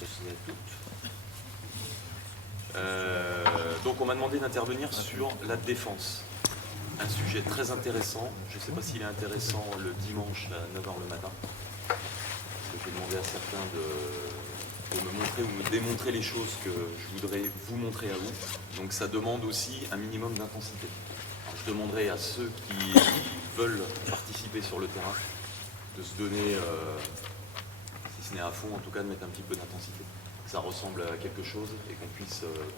tous et à toutes. Donc on m'a demandé d'intervenir sur la défense. Un sujet très intéressant. Je ne sais pas s'il est intéressant le dimanche à 9 h le matin. Parce que j'ai demandé à certains de me montrer ou me démontrer les choses que je voudrais vous montrer à vous. Donc ça demande aussi un minimum d'intensité. Je demanderai à ceux qui veulent participer sur le terrain de se donner, si ce n'est à fond, en tout cas de mettre un petit peu d'intensité. Que ça ressemble à quelque chose et qu'on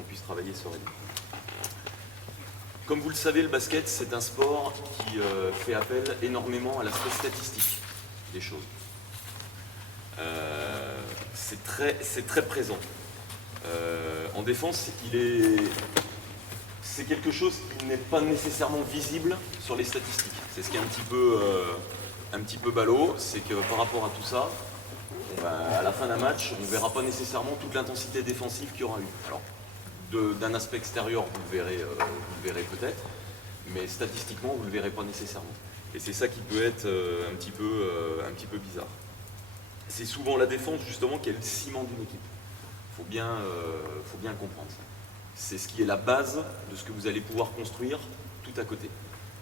puisse travailler sereinement. Comme vous le savez, le basket, c'est un sport qui fait appel énormément à l'aspect statistique des choses. C'est très présent. En défense, c'est quelque chose qui n'est pas nécessairement visible sur les statistiques. C'est ce qui est un petit peu ballot, c'est que par rapport à tout ça, à la fin d'un match, on ne verra pas nécessairement toute l'intensité défensive qu'il y aura eu. Alors, d'un aspect extérieur, vous le verrez peut-être, mais statistiquement, vous ne le verrez pas nécessairement. Et c'est ça qui peut être un petit peu bizarre. C'est souvent la défense, justement, qui est le ciment d'une équipe. Il faut bien comprendre ça. C'est ce qui est la base de ce que vous allez pouvoir construire tout à côté.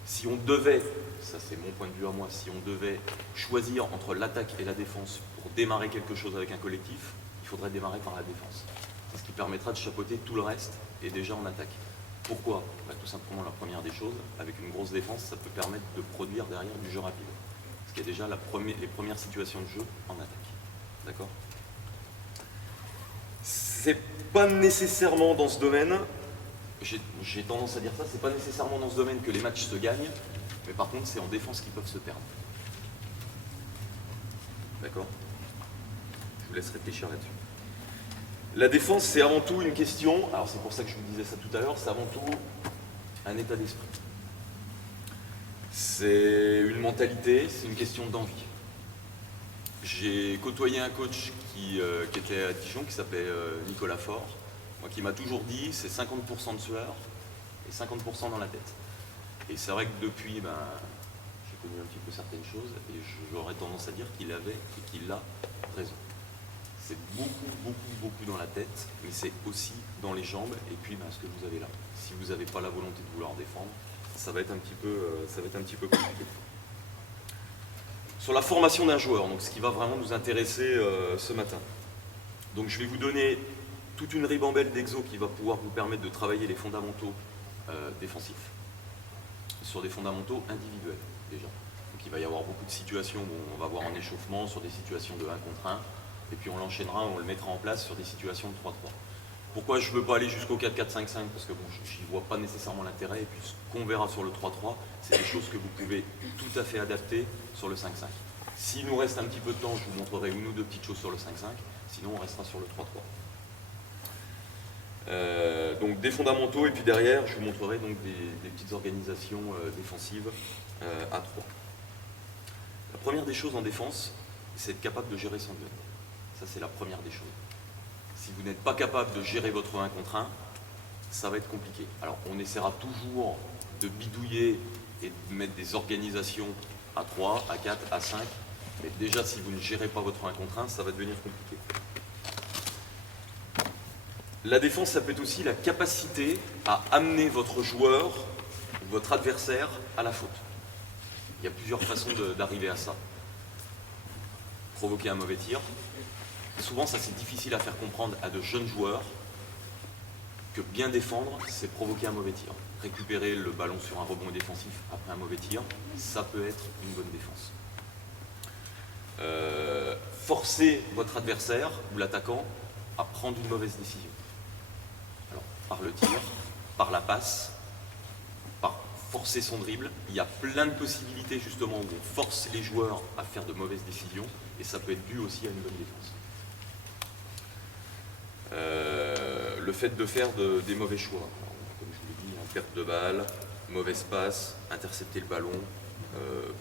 Si on devait, ça c'est mon point de vue à moi, si on devait choisir entre l'attaque et la défense pour démarrer quelque chose avec un collectif, il faudrait démarrer par la défense. C'est ce qui permettra de chapeauter tout le reste et déjà en attaque. Pourquoi ? Tout simplement la première des choses, avec une grosse défense, ça peut permettre de produire derrière du jeu rapide. Parce qu'il y a déjà les premières situations de jeu en attaque. D'accord ? C'est pas nécessairement dans ce domaine, j'ai tendance à dire ça, c'est pas nécessairement dans ce domaine que les matchs se gagnent, mais par contre c'est en défense qu'ils peuvent se perdre. D'accord ? Je vous laisse réfléchir là-dessus. La défense, c'est avant tout une question, alors c'est pour ça que je vous disais ça tout à l'heure, c'est avant tout un état d'esprit. C'est une mentalité, c'est une question d'envie. J'ai côtoyé un coach qui était à Dijon, qui s'appelait Nicolas Faure, moi, qui m'a toujours dit c'est 50% de sueur et 50% dans la tête. Et c'est vrai que depuis, j'ai connu un petit peu certaines choses et j'aurais tendance à dire qu'il avait et qu'il a raison. C'est beaucoup dans la tête, mais c'est aussi dans les jambes et puis ce que vous avez là. Si vous n'avez pas la volonté de vouloir défendre, ça va être un petit peu compliqué. Sur la formation d'un joueur, donc ce qui va vraiment nous intéresser ce matin. Donc je vais vous donner toute une ribambelle d'exos qui va pouvoir vous permettre de travailler les fondamentaux défensifs sur des fondamentaux individuels déjà. Donc il va y avoir beaucoup de situations, on va voir en échauffement sur des situations de 1 contre 1, et puis on l'enchaînera, on le mettra en place sur des situations de 3-3. Pourquoi je ne veux pas aller jusqu'au 4-4-5-5 ? Parce que j'y vois pas nécessairement l'intérêt, et puis ce qu'on verra sur le 3-3, c'est des choses que vous pouvez tout à fait adapter sur le 5-5. S'il nous reste un petit peu de temps, je vous montrerai une ou deux petites choses sur le 5-5, sinon on restera sur le 3-3. Donc des fondamentaux, et puis derrière, je vous montrerai donc des petites organisations défensives à 3. La première des choses en défense, c'est être capable de gérer son duel. Ça, c'est la première des choses. Si vous n'êtes pas capable de gérer votre 1 contre 1, ça va être compliqué. Alors, on essaiera toujours de bidouiller et de mettre des organisations à 3, à 4, à 5, mais déjà, si vous ne gérez pas votre 1 contre 1, ça va devenir compliqué. La défense, ça peut être aussi la capacité à amener votre joueur, votre adversaire, à la faute. Il y a plusieurs façons d'arriver à ça. Provoquer un mauvais tir. Souvent, ça c'est difficile à faire comprendre à de jeunes joueurs que bien défendre, c'est provoquer un mauvais tir. Récupérer le ballon sur un rebond défensif après un mauvais tir, ça peut être une bonne défense. Forcer votre adversaire ou l'attaquant à prendre une mauvaise décision. Alors, par le tir, par la passe, par forcer son dribble. Il y a plein de possibilités justement où on force les joueurs à faire de mauvaises décisions et ça peut être dû aussi à une bonne défense. Le fait de faire des mauvais choix, alors, comme je vous l'ai dit, perte de balle, mauvaise passe, intercepter le ballon,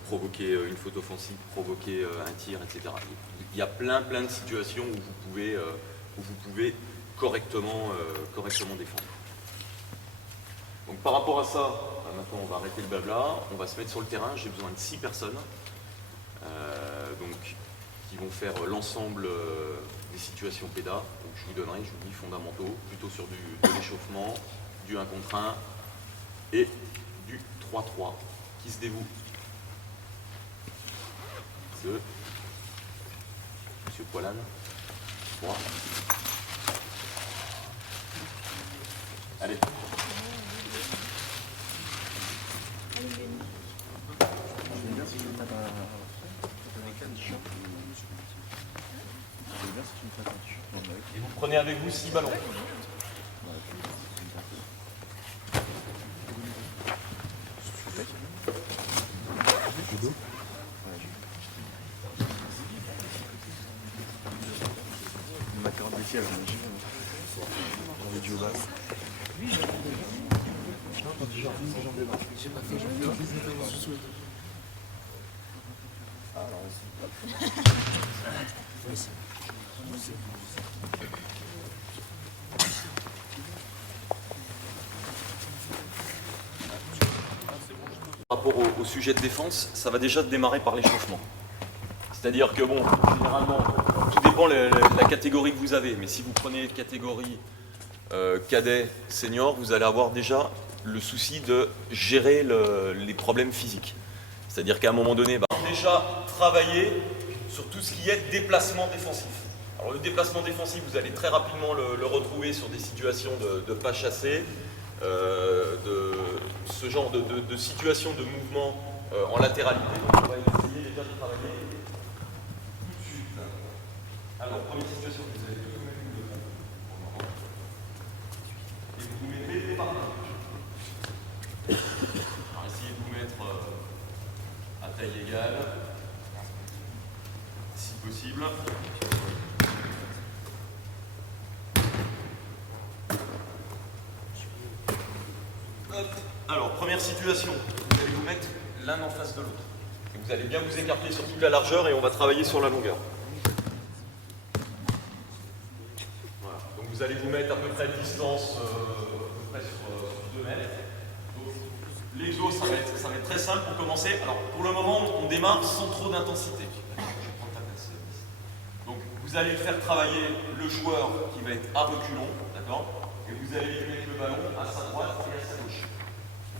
provoquer une faute offensive, provoquer un tir, etc. Il y a plein de situations où vous pouvez correctement défendre. Donc par rapport à ça, maintenant on va arrêter le blabla, on va se mettre sur le terrain, j'ai besoin de 6 personnes. Donc qui vont faire l'ensemble des situations PEDA. Donc je vous donnerai, je vous dis, fondamentaux, plutôt sur de l'échauffement, du 1 contre 1 et du 3-3 qui se dévoue. Monsieur Poilane, 3. Allez. Et vous prenez avec vous 6 ballons. Par rapport au sujet de défense, ça va déjà démarrer par l'échauffement. C'est-à-dire que bon, généralement, tout dépend de la catégorie que vous avez, mais si vous prenez catégorie cadet, senior, vous allez avoir déjà le souci de gérer les problèmes physiques. C'est-à-dire qu'à un moment donné, déjà travailler sur tout ce qui est déplacement défensif. Alors le déplacement défensif, vous allez très rapidement le retrouver sur des situations de pas chasser, de ce genre de situation de mouvement en latéralité. Donc on va essayer déjà de travailler tout de suite. Alors, première situation, vous avez deux mètres de fond. Et vous vous mettez par là. Alors, essayez de vous mettre à taille égale, si possible. Alors, première situation, vous allez vous mettre l'un en face de l'autre. Et vous allez bien vous écarter sur toute la largeur et on va travailler sur la longueur. Voilà. Donc vous allez vous mettre à peu près de distance, à peu près sur 2 mètres. Donc, l'exo, ça va être très simple pour commencer. Alors, pour le moment, on démarre sans trop d'intensité. Donc, vous allez faire travailler le joueur qui va être à reculons, d'accord? Et vous allez lui mettre le ballon à sa droite et à sa gauche.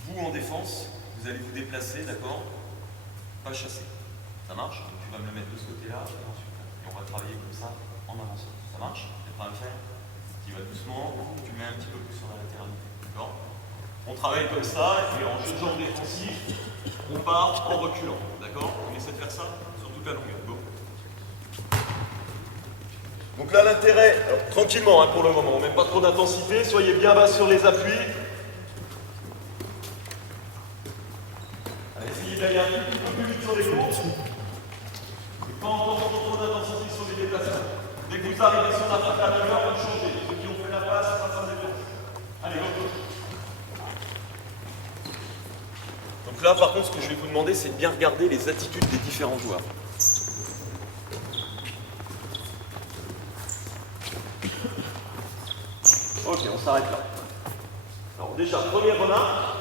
Vous, en défense, vous allez vous déplacer, d'accord? Pas chasser. Ça marche? Donc, tu vas me le mettre de ce côté-là, et ensuite. Et on va travailler comme ça, en avançant. Ça marche? Tu es prêt à le faire? Tu vas doucement, tu mets un petit peu plus sur la latéralité. D'accord? On travaille comme ça, et en jeu de jambes défensif, on part en reculant. D'accord? On essaie de faire ça sur toute la longueur. Go. Donc là, l'intérêt, tranquillement pour le moment, on ne met pas trop d'intensité, soyez bien bas sur les appuis. Allez, essayez d'aller un petit peu plus vite sur les courses. Et pas encore trop d'intensité sur les déplacements. Dès que vous arrivez sur la fin de la longueur, vous changez. Ceux qui ont fait la passe, ça passe en défense. Allez, go. Donc là, par contre, ce que je vais vous demander, c'est de bien regarder les attitudes des différents joueurs. Ok, on s'arrête là. Alors déjà, première remarque,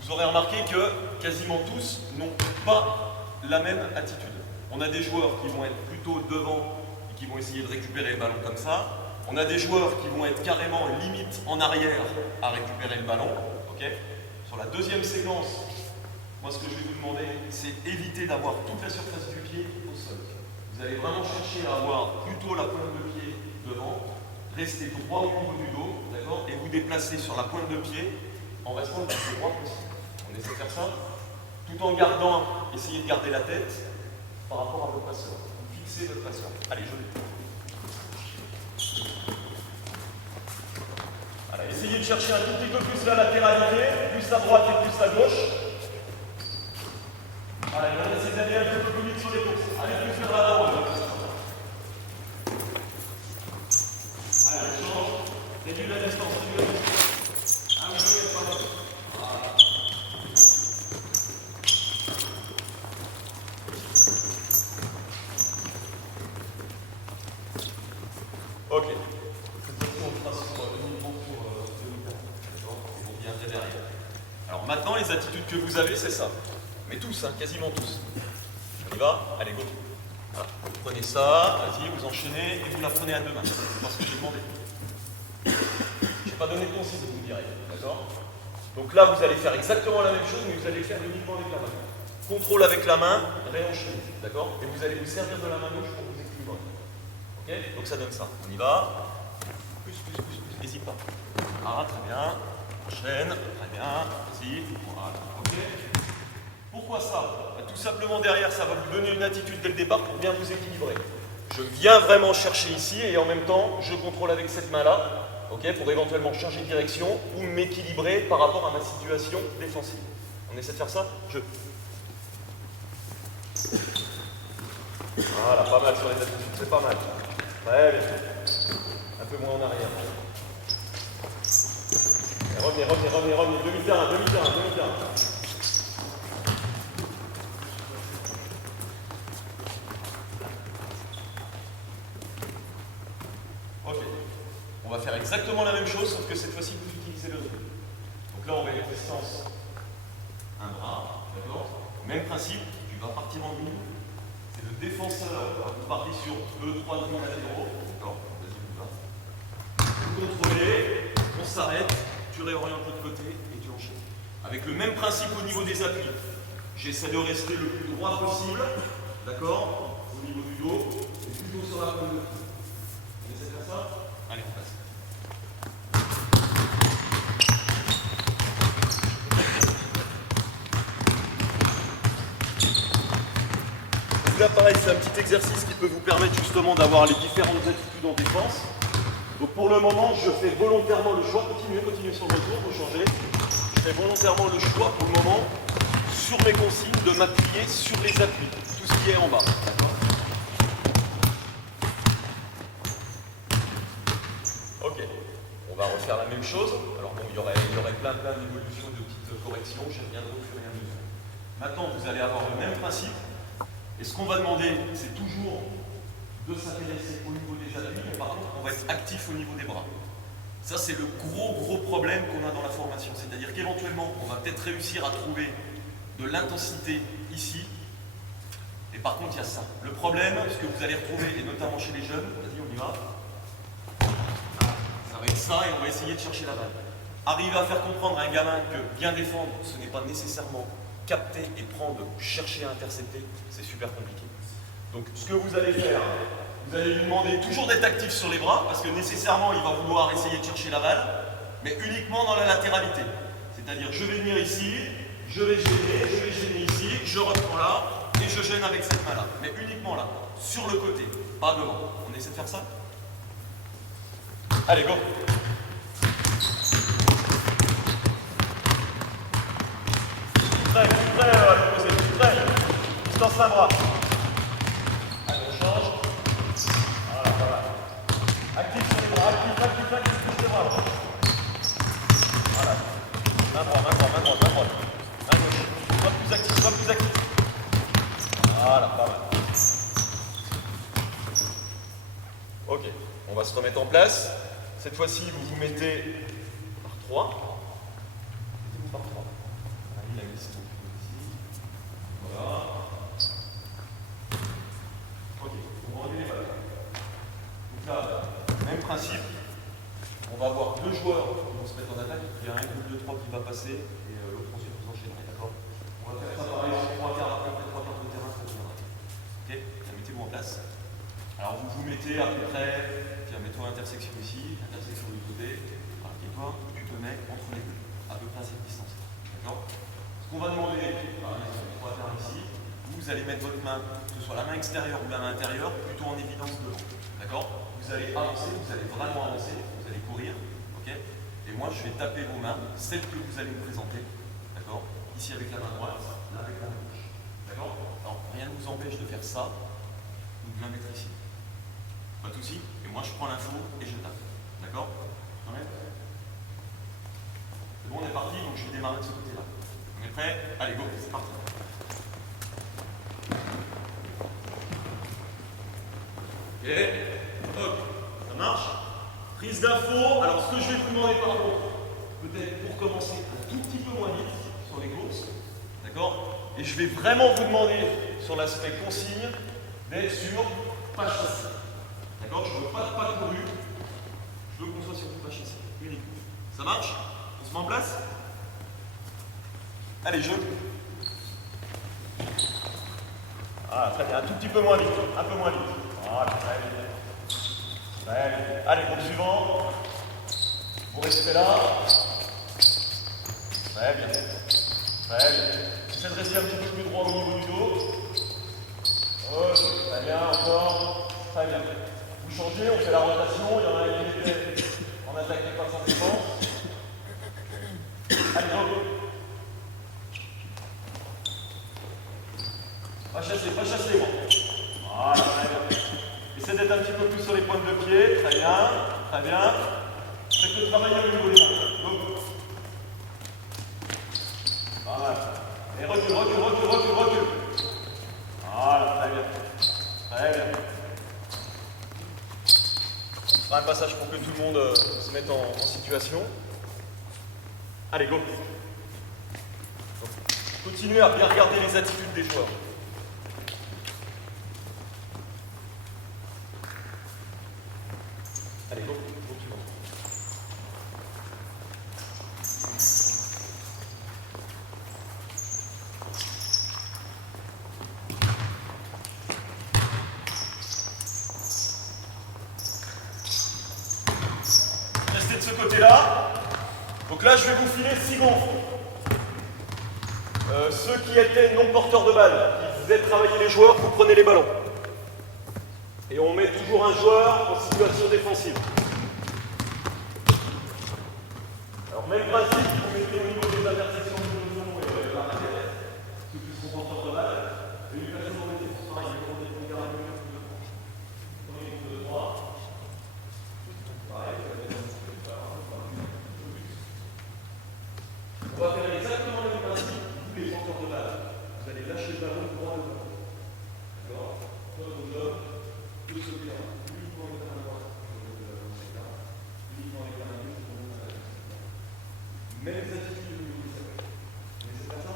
vous aurez remarqué que quasiment tous n'ont pas la même attitude. On a des joueurs qui vont être plutôt devant et qui vont essayer de récupérer le ballon comme ça. On a des joueurs qui vont être carrément limite en arrière à récupérer le ballon. Okay. Sur la deuxième séquence, moi ce que je vais vous demander, c'est éviter d'avoir toute la surface du pied au sol. Vous allez vraiment chercher à avoir plutôt la pointe de pied devant. Restez droit au niveau du dos, d'accord? Et vous déplacez sur la pointe de pied en restant le plus droit possible. On essaie de faire ça tout en gardant, essayez de garder la tête par rapport à votre passeur. Fixez votre passeur. Allez, je l'ai. Voilà, essayez de chercher un tout petit peu plus la latéralité, plus à droite et plus à gauche. Allez, on va essayer d'aller un peu plus vite sur les courses. Allez, plus vers l'avant. Allez, on change. Réduis la distance, réduis la distance. Un peu, pas mal. Voilà. Ok. Cette fois-ci, on fera sur uniquement pour 2004. D'accord? Et vous reviendrez derrière. Alors maintenant, les attitudes que vous avez, c'est ça. Mais tous, hein, quasiment tous. On y va? Allez, go. Voilà. Vous prenez ça, vas-y, vous enchaînez et vous la prenez à deux mains. C'est parce que j'ai demandé. Je n'ai pas donné de consigne, vous me direz. D'accord? Donc là, vous allez faire exactement la même chose, mais vous allez faire uniquement avec la main. Contrôle avec la main, réenchaîner. D'accord? Et vous allez vous servir de la main gauche pour vous équilibrer. Ok? Donc ça donne ça. On y va. Plus, n'hésite pas. Ah, très bien. Enchaîne. Très bien. Vas-y. Voilà. Ok? Pourquoi ça? Tout simplement derrière, ça va vous donner une attitude dès le départ pour bien vous équilibrer. Je viens vraiment chercher ici et en même temps, je contrôle avec cette main-là, okay, pour éventuellement changer de direction ou m'équilibrer par rapport à ma situation défensive. On essaie de faire ça? Voilà, pas mal sur les attitudes, c'est pas mal. Très bien. Un peu moins en arrière. Et revenez. Demi-terrain. Ok. On va faire exactement la même chose, sauf que cette fois-ci, vous utilisez le dos. Donc là, on met les distances. Un bras, d'accord? Même principe, tu vas partir en ligne. C'est le défenseur. Vous partez sur 2-3 demi latéraux. D'accord? Vas-y, vous va. Vous contrôlez, on s'arrête, tu réorientes de l'autre côté et tu enchaînes. Avec le même principe au niveau des appuis. J'essaie de rester le plus droit possible, d'accord? Au niveau du dos, et plutôt sur la pointe de pied. On essaie de faire ça? Allez, on passe. Donc là, pareil, c'est un petit exercice qui peut vous permettre justement d'avoir les différentes attitudes en défense. Donc pour le moment, je fais volontairement le choix, continuez sur le retour, vous changez. Je fais volontairement le choix pour le moment, sur mes consignes, de m'appuyer sur les appuis, tout ce qui est en bas. Ok, on va refaire la même chose. Alors bon, il y aurait plein d'évolutions, de petites corrections, j'y reviendrai au fur et à mesure. Maintenant, vous allez avoir le même principe. Et ce qu'on va demander, c'est toujours de s'intéresser au niveau des appuis, mais par contre, on va être actif au niveau des bras. Ça, c'est le gros problème qu'on a dans la formation. C'est-à-dire qu'éventuellement, on va peut-être réussir à trouver de l'intensité ici. Et par contre, il y a ça. Le problème, ce que vous allez retrouver, et notamment chez les jeunes, vas-y, on y va. Ça va être ça, et on va essayer de chercher la balle. Arriver à faire comprendre à un gamin que bien défendre, ce n'est pas nécessairement capter et prendre, chercher à intercepter, c'est super compliqué. Donc, ce que vous allez faire, vous allez lui demander toujours d'être actif sur les bras, parce que nécessairement, il va vouloir essayer de chercher la balle, mais uniquement dans la latéralité. C'est-à-dire, je vais venir ici, je vais gêner ici, je reprends là, et je gêne avec cette main-là. Mais uniquement là, sur le côté, pas devant. On essaie de faire ça? Allez, go! Prêt, distance un bras. Allez, on change. Voilà, voilà. Actif sur les bras, actif sur les bras. Voilà. Main droite. Main gauche. Pas plus actif. Voilà, pas mal. Ok, on va se remettre en place. Cette fois-ci, vous vous mettez par 3. Mettez-vous par 3. La liste. Voilà. Ok, on va enlever les balles. Donc là, même principe. On va avoir deux joueurs qui vont se mettre en attaque. Il y a un groupe de 3 qui va passer et l'autre ensuite vous enchaînerez, d'accord? On va faire ça pareil sur 3 quarts, après 3 quarts de terrain, ça viendra. Ok, mettez-vous en place. Alors vous vous mettez à peu près, tiens, mets-toi intersection ici, intersection du côté. Voilà, et toi, tu te mets entre les deux, à peu près à cette distance. D'accord? Ce qu'on va demander, pareil, sur les 3 quarts ici, vous allez mettre votre main, que ce soit la main extérieure ou la main intérieure, plutôt en évidence devant. D'accord? Vous allez avancer, vous allez vraiment avancer, vous allez courir, ok? Et moi, je vais taper vos mains, celles que vous allez me présenter, d'accord? Ici avec la main droite, là avec la main gauche. D'accord? Alors, rien ne vous empêche de faire ça, ou de la mettre ici. Pas de souci? Et moi, je prends l'info et je tape. D'accord? Ouais. C'est bon, on est parti, donc je vais démarrer de ce côté-là. On est prêt? Allez, go, c'est parti. Ok, hop, ça marche. Prise d'info. Alors, ce que je vais vous demander, par contre, peut-être pour commencer un tout petit peu moins vite sur les courses, d'accord? Et je vais vraiment vous demander sur l'aspect consigne d'être sur pas chassé. D'accord? Je ne veux pas de pas couru, je veux qu'on soit sur pas chassé. Unique. Ça marche? On se met en place? Allez, jeu. Ah, très bien. Un tout petit peu moins vite. Un peu moins vite. Voilà, très bien. Très bien. Allez, groupe suivant. Vous restez là. Très bien. Très bien. J'essaie de rester un petit peu plus droit au niveau du dos. Ok, très bien, encore. Très bien. Vous changez, on fait la rotation. Il y en a un qui était en attaque et pas sans défense. Allez, go. Pas chasser, moi. Voilà, très bien. Essayez d'être un petit peu plus sur les pointes de pied. Très bien, très bien. Faites le travail au niveau des mains. Go. Voilà. Et recule. Voilà, très bien. Très bien. On fera un passage pour que tout le monde se mette en situation. Allez, go. Continuez à bien regarder les attitudes des joueurs. Allez, go. Restez de ce côté-là. Donc là, je vais vous filer 6 gonfles. Ceux qui étaient non porteurs de balles, qui faisaient travailler les joueurs, vous prenez les ballons. Et on met toujours un joueur en situation défensive. Alors même principe, vous mettez au niveau des intersections de l'horizon et la raquette, ceux qui seront porteurs de balles. L'éducation de défense, pareil, il faut des gardes de droit. On va faire exactement le même principe, tous les porteurs de balles. Vous allez lâcher le ballon droit devant. D'accord? Votre job, de ce terrain, uniquement avec la droite, uniquement avec la main gauche, même les attitudes au niveau des sacs. Mais c'est pas ça?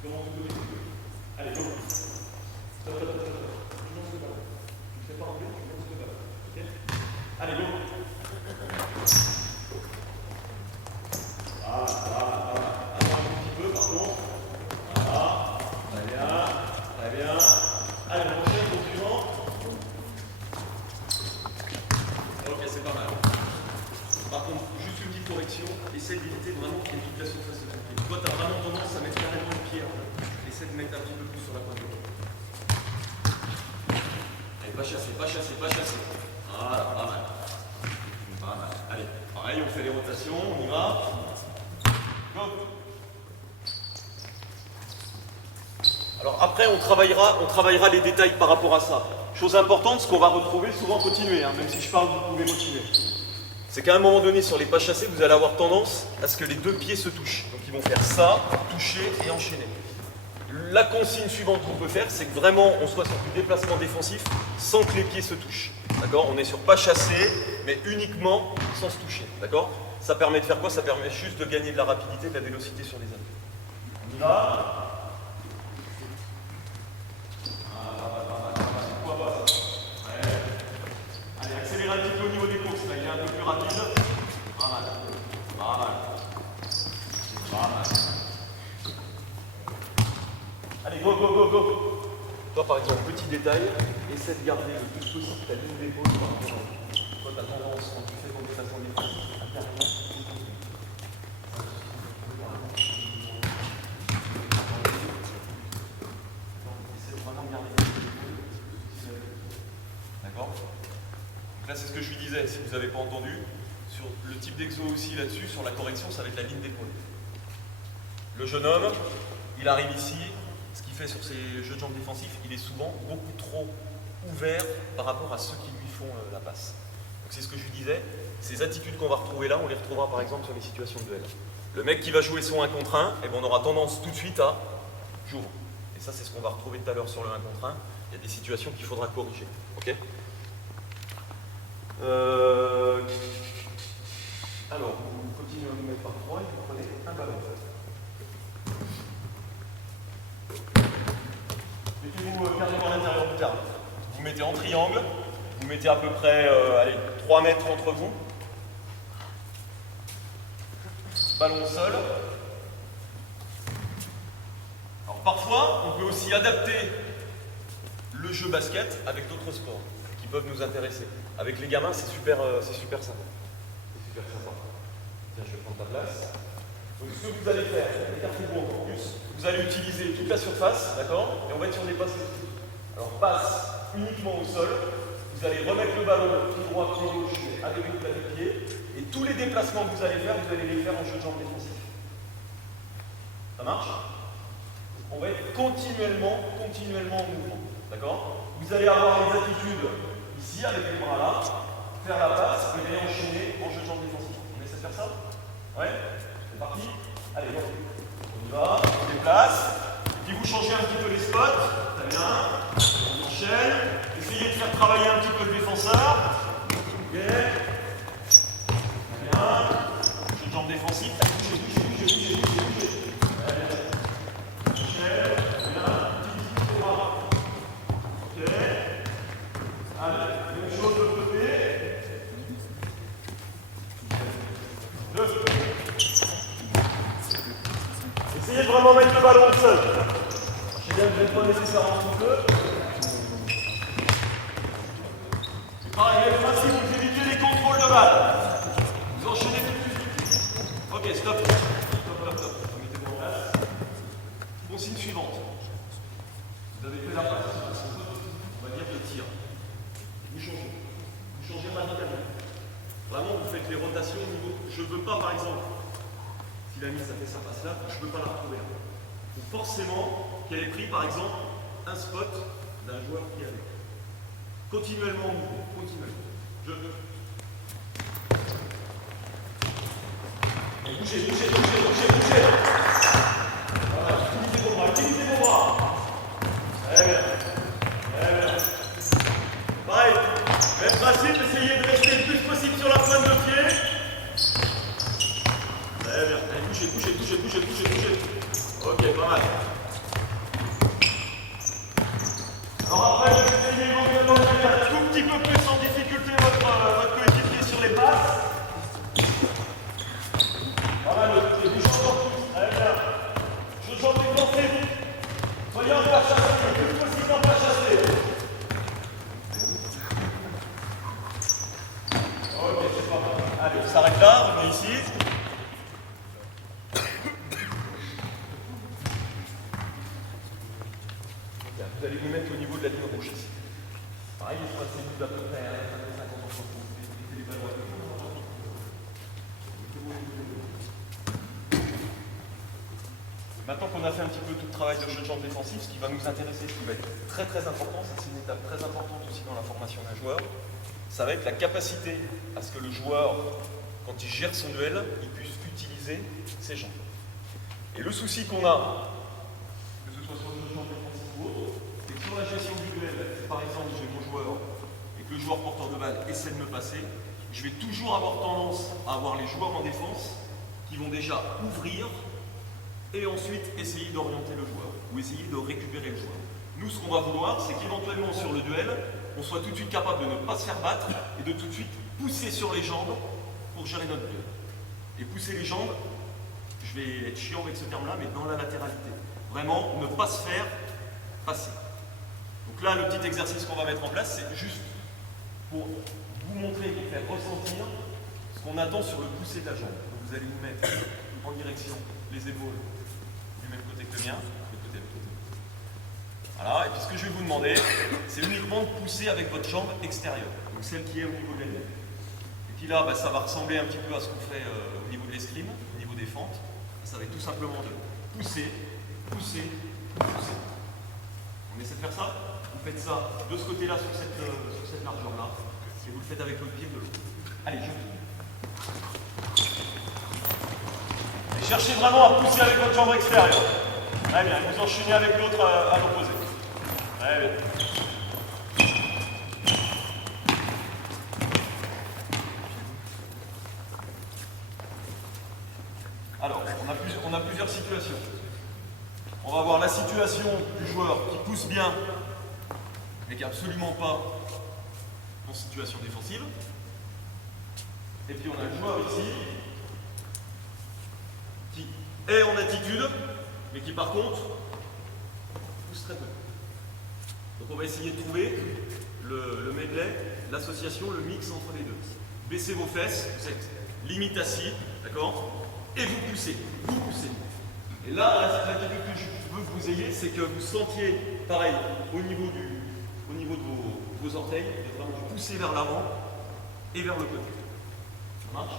Comment vous devez? Allez, go! Stop. Tu lances le ballon. Tu ne fais pas enlever, tu lances le ballon. Ok? Allez, go! Essaie d'éviter vraiment qu'il y ait toute la surface de ton pied. Toi, tu as vraiment tendance à mettre carrément le pied. Essaie de mettre un petit peu plus sur la pointe de pied. Allez, pas chasser. Voilà, pas mal. Allez, pareil, on fait les rotations, on y va. Go. Alors après, on travaillera les détails par rapport à ça. Chose importante, ce qu'on va retrouver, souvent continuer, même si je parle, vous pouvez continuer. C'est qu'à un moment donné, sur les pas chassés, vous allez avoir tendance à ce que les deux pieds se touchent. Donc ils vont faire ça, toucher et enchaîner. La consigne suivante qu'on peut faire, c'est que vraiment on soit sur du déplacement défensif sans que les pieds se touchent. D'accord? On est sur pas chassé, mais uniquement sans se toucher. D'accord? Ça permet de faire quoi? Ça permet juste de gagner de la rapidité, de la vélocité sur les appuis. On y va. Accélérez un petit peu au niveau des courses, là, il est un peu plus rapide. Pas mal. Allez, go. Toi, par exemple, petit détail, essaie de garder le plus possible ta ligne d'épaule par rapport à toi, tu as tendance, quand tu fais ton déplacement défensif, à carrément. Essaie vraiment de garder l'épaule. D'accord? Là, c'est ce que je lui disais, si vous n'avez pas entendu, sur le type d'exo aussi là-dessus, sur la correction, ça va être la ligne d'épaule. Le jeune homme, il arrive ici, ce qu'il fait sur ses jeux de jambes défensifs, il est souvent beaucoup trop ouvert par rapport à ceux qui lui font la passe. Donc c'est ce que je lui disais, ces attitudes qu'on va retrouver là, on les retrouvera par exemple sur les situations de duel. Le mec qui va jouer son 1 contre 1, eh ben, on aura tendance tout de suite à j'ouvre. Et ça, c'est ce qu'on va retrouver tout à l'heure sur le 1 contre 1. Il y a des situations qu'il faudra corriger. Ok? Alors, vous continuez à vous mettre par 3 et vous prenez un ballon. Mettez mettez-vous carrément à l'intérieur du terrain. Vous mettez en triangle, vous mettez à peu près 3 mètres entre vous. Ballon au sol. Alors parfois, on peut aussi adapter le jeu basket avec d'autres sports qui peuvent nous intéresser. Avec les gamins, c'est super sympa. C'est super sympa. Tiens, je vais prendre ta place. Donc ce que vous allez faire, écartez-vous encore plus, vous allez utiliser toute la surface, d'accord? Et on va être sur des passes. Alors passe uniquement au sol, vous allez remettre le ballon pied droit, pied gauche avec le plat de pied, et tous les déplacements que vous allez les faire en jeu de jambes défensif. Ça marche? On va être continuellement en mouvement, d'accord? Vous allez avoir les attitudes ici avec les bras là, faire la passe et aller enchaîner en jeu de jambes défensif. On essaie de faire ça? Ouais? C'est parti? Allez, bon. On y va, on déplace, et puis vous changez un petit peu les spots, très bien, on enchaîne, essayez de faire travailler un petit peu le défenseur, ok, très bien, jeu de jambes défensif, bougez, très bien, enchaîne, très bien, petit bras, ok, allez, même chose de l'autre côté, essayez de vraiment mettre le ballon au sol. Je sais bien que vous n'êtes pas nécessairement tout peu. C'est pareil, même principe, vous évitez les contrôles de balle. Vous enchaînez tout de suite. Ok, stop. Mettez-vous en place. Consigne suivante. Vous avez fait la passe. On va dire le tir. Vous changez. Vous changez radicalement. Vraiment, vous faites les rotations au niveau. Je ne veux pas, par exemple, si la mise a fait sa passe là, je ne peux pas la retrouver. Il faut forcément qu'elle ait pris, par exemple, un spot d'un joueur qui est avec. Continuellement en mouvement, continuellement. Bougez. Voilà, utilisez vos bras. Très bien. Pareil, même principe, essayez de rester le plus possible sur la pointe de pied. Très bien. Allez, bougez. Ok, pas mal. Alors après, vous essayez éventuellement de mettre un tout petit peu plus en difficulté votre coéquipier sur les passes. Voilà, le bouge encore plus. Très bien. Je jambes défensives. Soyez en pas chassé, le plus possible en pas chassé. Ok, c'est pas mal. Allez, on s'arrête là, on est ici. Vous allez vous mettre au niveau de la ligne rouge ici. Pareil, il se passe une à peu près 50 entre vous. Mettez les ballons à côté. Maintenant qu'on a fait un petit peu tout le travail de jeu de jambes défensif, ce qui va nous intéresser, ce qui va être très important, ça c'est une étape très importante aussi dans la formation d'un joueur, ça va être la capacité à ce que le joueur, quand il gère son duel, il puisse utiliser ses jambes. Et le souci qu'on a, que ce soit sur le jeu de jambes défensif ou autre, c'est que sur la gestion du duel, si par exemple j'ai mon joueur et que le joueur porteur de balle essaie de me passer, je vais toujours avoir tendance à avoir les joueurs en défense qui vont déjà ouvrir et ensuite essayer d'orienter le joueur ou essayer de récupérer le joueur. Nous, ce qu'on va vouloir, c'est qu'éventuellement sur le duel, on soit tout de suite capable de ne pas se faire battre et de tout de suite pousser sur les jambes pour gérer notre duel. Et pousser les jambes, je vais être chiant avec ce terme-là, mais dans la latéralité. Vraiment, ne pas se faire passer. Donc là, le petit exercice qu'on va mettre en place, c'est juste pour vous montrer et vous faire ressentir ce qu'on attend sur le pousser de la jambe. Donc vous allez vous mettre en direction les épaules du même côté que le mien, de côté. Voilà, et puis ce que je vais vous demander, c'est uniquement de pousser avec votre jambe extérieure, donc celle qui est au niveau de l'aile. Et puis là, ça va ressembler un petit peu à ce qu'on fait au niveau de l'escrime, au niveau des fentes. Ça va être tout simplement de pousser. On essaie de faire ça. Vous faites ça de ce côté-là, sur cette largeur-là, et vous le faites avec l'autre pied de l'autre. Allez, et cherchez vraiment à pousser avec votre jambe extérieure. Très bien, vous enchaînez avec l'autre à l'opposé. Très bien. Alors, on a plusieurs situations. On va voir la situation du joueur qui pousse bien, mais qui n'est absolument pas en situation défensive. Et puis on a le joueur ici, qui est en attitude, mais qui par contre pousse très peu. Donc on va essayer de trouver le medley, l'association, le mix entre les deux. Baissez vos fesses, vous êtes limite assis, d'accord? Et vous poussez, vous poussez. Et là, l'attitude que je veux que vous ayez, c'est que vous sentiez, pareil, au niveau de vos orteils, de vraiment pousser vers l'avant et vers le côté. Ça marche?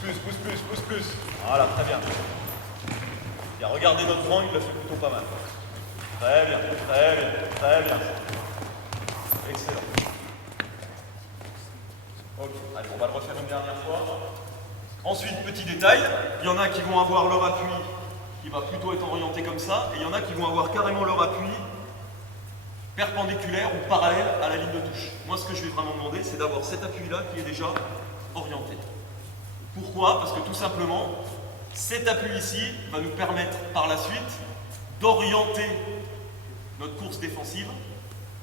Pousse plus. Voilà, très bien. Bien, regardez notre grand, il le fait plutôt pas mal. Très bien. Excellent. Ok, allez, on va le refaire une dernière fois. Ensuite, petit détail, il y en a qui vont avoir leur appui qui va plutôt être orienté comme ça, et il y en a qui vont avoir carrément leur appui perpendiculaire ou parallèle à la ligne de touche. Moi, ce que je vais vraiment demander, c'est d'avoir cet appui-là qui est déjà orienté. Pourquoi? Parce que tout simplement, cet appui ici va nous permettre par la suite d'orienter notre course défensive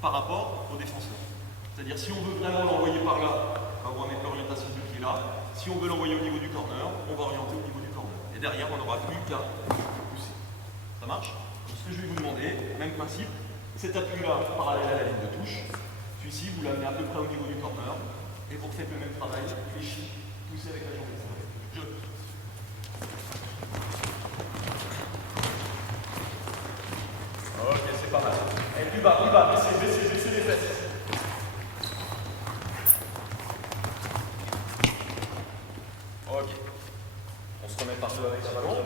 par rapport au défenseur. C'est-à-dire, si on veut vraiment l'envoyer par là, on va mettre l'orientation du pied là. Si on veut l'envoyer au niveau du corner, on va orienter au niveau du corner. Et derrière, on n'aura plus qu'à pousser. Ça marche? Donc, ce que je vais vous demander, même principe, cet appui-là parallèle à la ligne de touche, celui-ci, vous l'amenez à peu près au niveau du corner, et vous refaites le même travail, fléchi, poussez avec la jambe extérieure. Ok, c'est pas mal. Et plus bas, baissez les fesses. Ok. On se remet partout avec le ballon.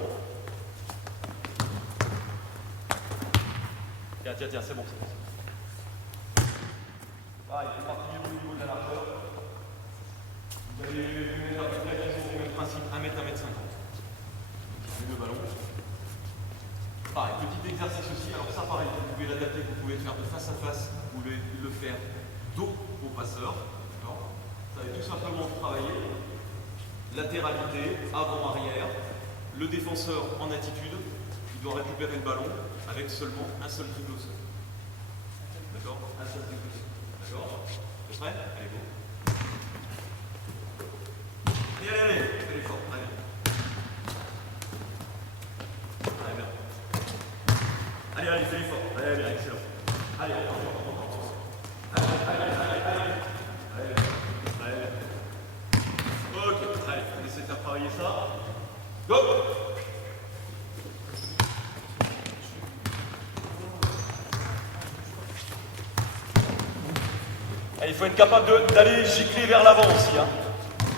Tiens, c'est bon. Pareil, c'est parti au niveau de la largeur. Vous allez mettre à peu près toujours au même principe, 1 m, 1 m 50. Le ballon. Pareil, petit exercice aussi. Alors ça, pareil, vous pouvez l'adapter, vous pouvez le faire de face à face, vous pouvez le faire dos au passeur. Ça va tout simplement travailler latéralité, avant-arrière. Le défenseur en attitude, il doit récupérer le ballon avec seulement un seul dribble au sol. D'accord? Un seul dribble au sol. D'accord? Vous êtes prêts? Allez, go. Allez, fais l'effort. Très bien. Très bien. Allez, fais l'effort. Très bien, excellent. Allez, encore. Allez. Ok, allez, on essaie de faire travailler ça. Go! Allez, il faut être capable d'aller gicler vers l'avant aussi. Hein.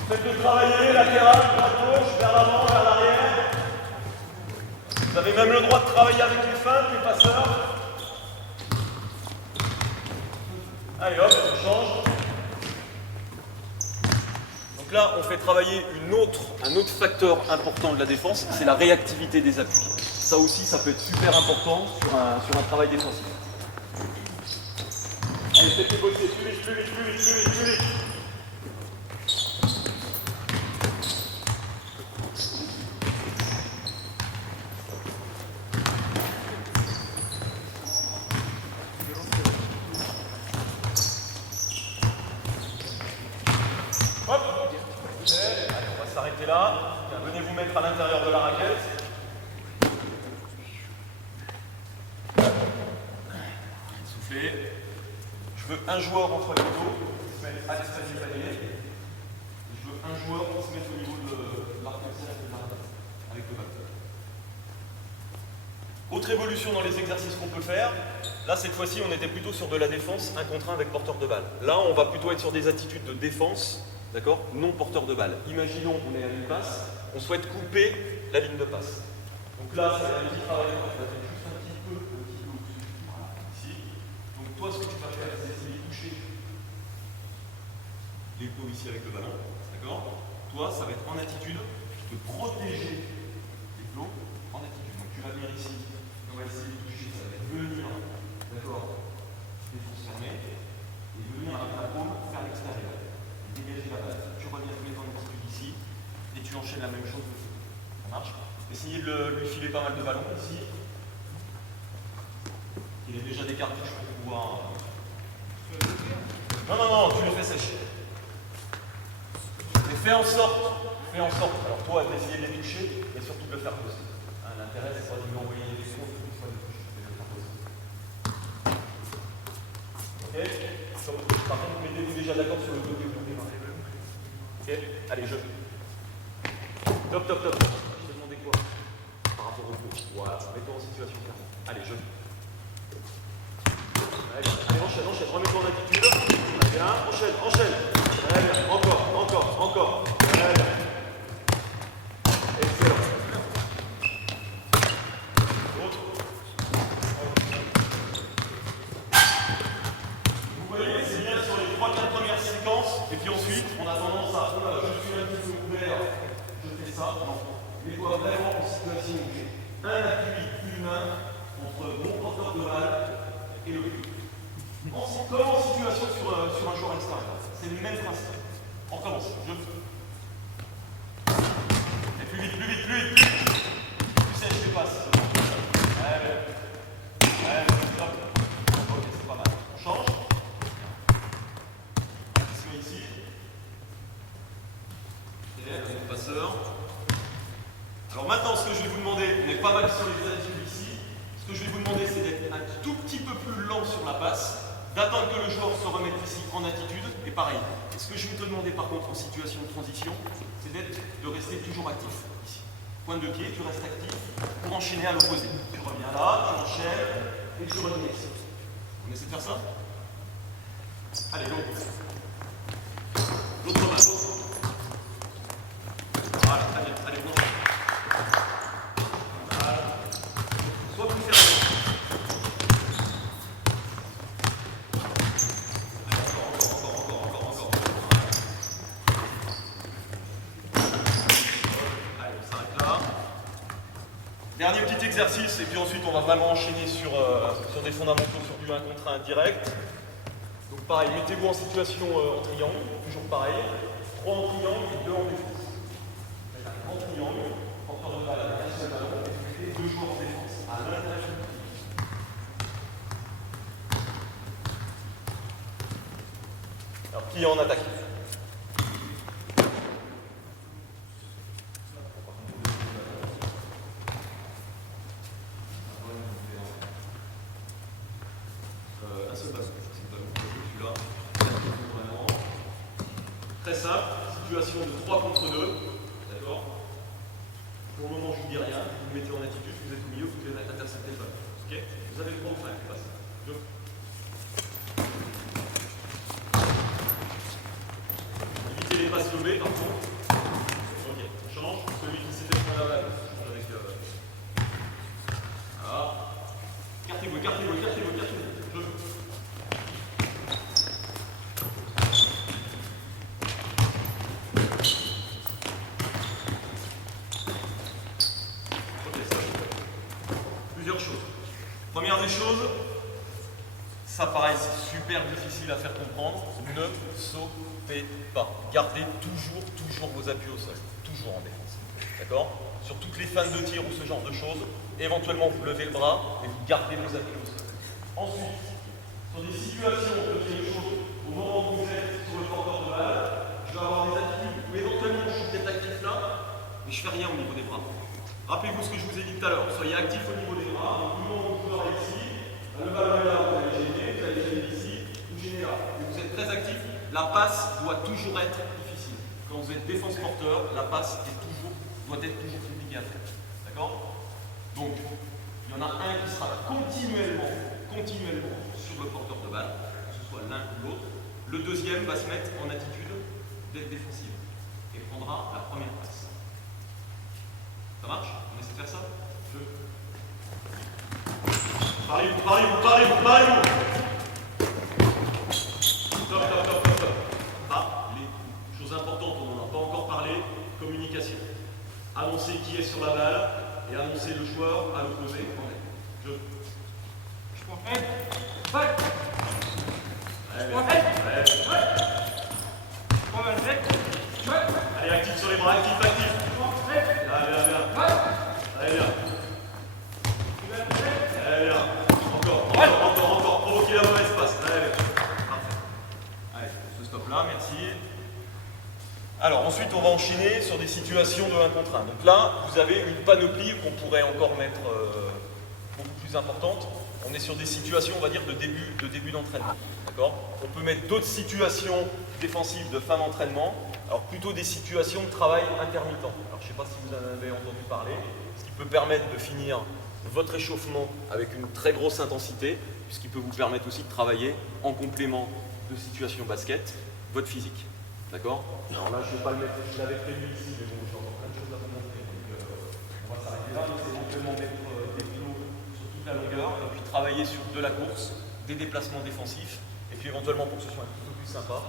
Faites-le travailler, latéral, droite-gauche, vers l'avant, vers l'arrière. Vous avez même le droit de travailler avec les feintes, les passeurs. Allez, hop, on change. Donc là, on fait travailler un autre facteur important de la défense, c'est la réactivité des appuis. Ça aussi, ça peut être super important sur un travail défensif. Allez, faites-les bosser plus vite. Hop. Allez, on va s'arrêter là. Venez vous mettre à l'intérieur de la raquette. Soufflez. Je veux un joueur entre les dos qui se met à l'espace du panier. Et je veux un joueur qui se mette au niveau de l'arc-en-ciel avec le ballon. Autre évolution dans les exercices qu'on peut faire. Là, cette fois-ci, on était plutôt sur de la défense 1 contre 1 avec porteur de balle. Là, on va plutôt être sur des attitudes de défense, d'accord, non porteur de balle. Imaginons qu'on est à une passe, on souhaite couper la ligne de passe. Donc là, ça va être un petit travail, on va faire juste un petit peu au-dessus. Voilà, ici. Donc toi, ce que tu vas faire, c'est essayer de toucher les plots ici avec le ballon, d'accord. Toi, ça va être en attitude de protéger les plots en attitude. Donc tu vas venir ici, on va essayer de toucher, ça va être venir, d'accord, défense fermée, et venir avec la paume vers l'extérieur. Dégager la balle. Tu reviens te mettre en attitude ici, et tu enchaînes la même chose. Ça marche. Essayez de lui filer pas mal de ballons ici. Il est déjà des cartouches pour pouvoir... Non, tu les fais sécher. Mais fais en sorte, alors toi, d'essayer de les toucher et surtout de le faire poser. Hein, l'intérêt, c'est pas de lui envoyer des sons, il faut les toucher et de le faire poser. Ok. Par contre, mettez-vous déjà d'accord sur le côté où vous voulez. Ok. Allez, jeu. Top. Je te demandais quoi par rapport au coup. Voilà, mets-toi en situation clairement. Allez, jeu. Allez, enchaîne, remets-toi en attitude. Très bien, enchaîne. Très bien, encore. Très bien. Excellent. Autre. Vous voyez, c'est bien sur les 3-4 premières séquences, et puis ensuite, on a tendance à, je suis un petit peu ouvert, je fais ça, non. Mets-toi vraiment en situation où j'ai un appui humain entre mon porteur de balle et le but. Comme en situation sur un joueur extérieur. C'est le même principe. On recommence. Et plus vite. Tu sais, je passe. Allez, hop. Ok, c'est pas mal. On change. Attention ici. Ok, un passeur. Alors maintenant, ce que je vais vous demander, on est pas mal sur les attitudes ici. Ce que je vais vous demander, c'est d'être un tout petit peu plus lent sur la passe. D'attendre que le joueur se remette ici en attitude, et pareil. Et ce que je vais te demander par contre en situation de transition, c'est de rester toujours actif ici. Pointe de pied, tu restes actif pour enchaîner à l'opposé. Tu reviens là, tu enchaînes, et tu reviens ici. On essaie de faire ça? Allez, l'autre main. Voilà, très bien. Allez, on enchaîne. Voilà. Sois plus ferme. Dernier petit exercice, et puis ensuite on va vraiment enchaîner sur des fondamentaux, sur du 1 contre 1 direct. Donc pareil, mettez-vous en situation en triangle, toujours pareil. 3 en triangle et 2 en défense. En triangle, porteur de balle avec un seul ballon, et 2 joueurs en défense à l'intérieur du but. Alors, plié en attaque. Un seul ballon, celui-là. Vraiment. Très simple, situation de 3 contre 2. D'accord. Pour le moment, je ne vous dis rien. Vous vous mettez en attitude, vous êtes au milieu, vous devez intercepter le ballon. Ok. Vous avez le droit de faire une passe. Évitez les passes levées, par contre. Ok, on change. Celui qui s'était fait la balle, change avec. Voilà. Cartez-vous. Plusieurs choses. Première des choses, ça paraît super difficile à faire comprendre, ne sautez pas. Gardez toujours vos appuis au sol, toujours en défense. D'accord? Sur toutes les phases de tir ou ce genre de choses, éventuellement vous levez le bras et vous gardez vos appuis au sol. Ensuite, sur des situations de quelque chose, au moment où vous êtes sur le porteur de balle, je vais avoir des attitudes où éventuellement je suis peut-être actif là, mais je fais rien au niveau des bras. Rappelez-vous ce que je vous ai dit tout à l'heure, soyez actif au niveau des bras, donc le moment où vous aurez ici, le ballon est là, vous allez gêner ici, vous gênez là. Et vous êtes très actif, la passe doit toujours être difficile. Quand vous êtes défense porteur, la passe doit être toujours compliquée à faire. D'accord? Donc, il y en a un qui sera continuellement sur le porteur de balle, que ce soit l'un ou l'autre. Le deuxième va se mettre en attitude d'être défensive et prendra la première passe. Ça marche? On essaie de faire ça? Parlez-vous. Stop. Ah, les choses importantes, on n'en a pas encore parlé. Communication. Annoncer qui est sur la balle et annoncer le joueur à l'opposé. Je prends. Allez, actif sur les bras, actif. Bien. va enchaîner sur des situations de 1 contre 1. Donc là, vous avez une panoplie qu'on pourrait encore mettre beaucoup plus importante. On est sur des situations, on va dire, de début d'entraînement. D'accord ? On peut mettre d'autres situations défensives de fin d'entraînement, alors plutôt des situations de travail intermittent. Alors je ne sais pas si vous en avez entendu parler, ce qui peut permettre de finir votre échauffement avec une très grosse intensité, puisqu'il peut vous permettre aussi de travailler en complément de situations basket, votre physique. D'accord ? Alors là, je ne vais pas le mettre, je l'avais prévu ici, mais bon, j'ai encore plein de choses à vous montrer, donc on va s'arrêter là. Donc, c'est éventuellement mettre des plots sur toute la longueur, et puis travailler sur de la course, des déplacements défensifs, et puis éventuellement, pour que ce soit un petit peu plus sympa,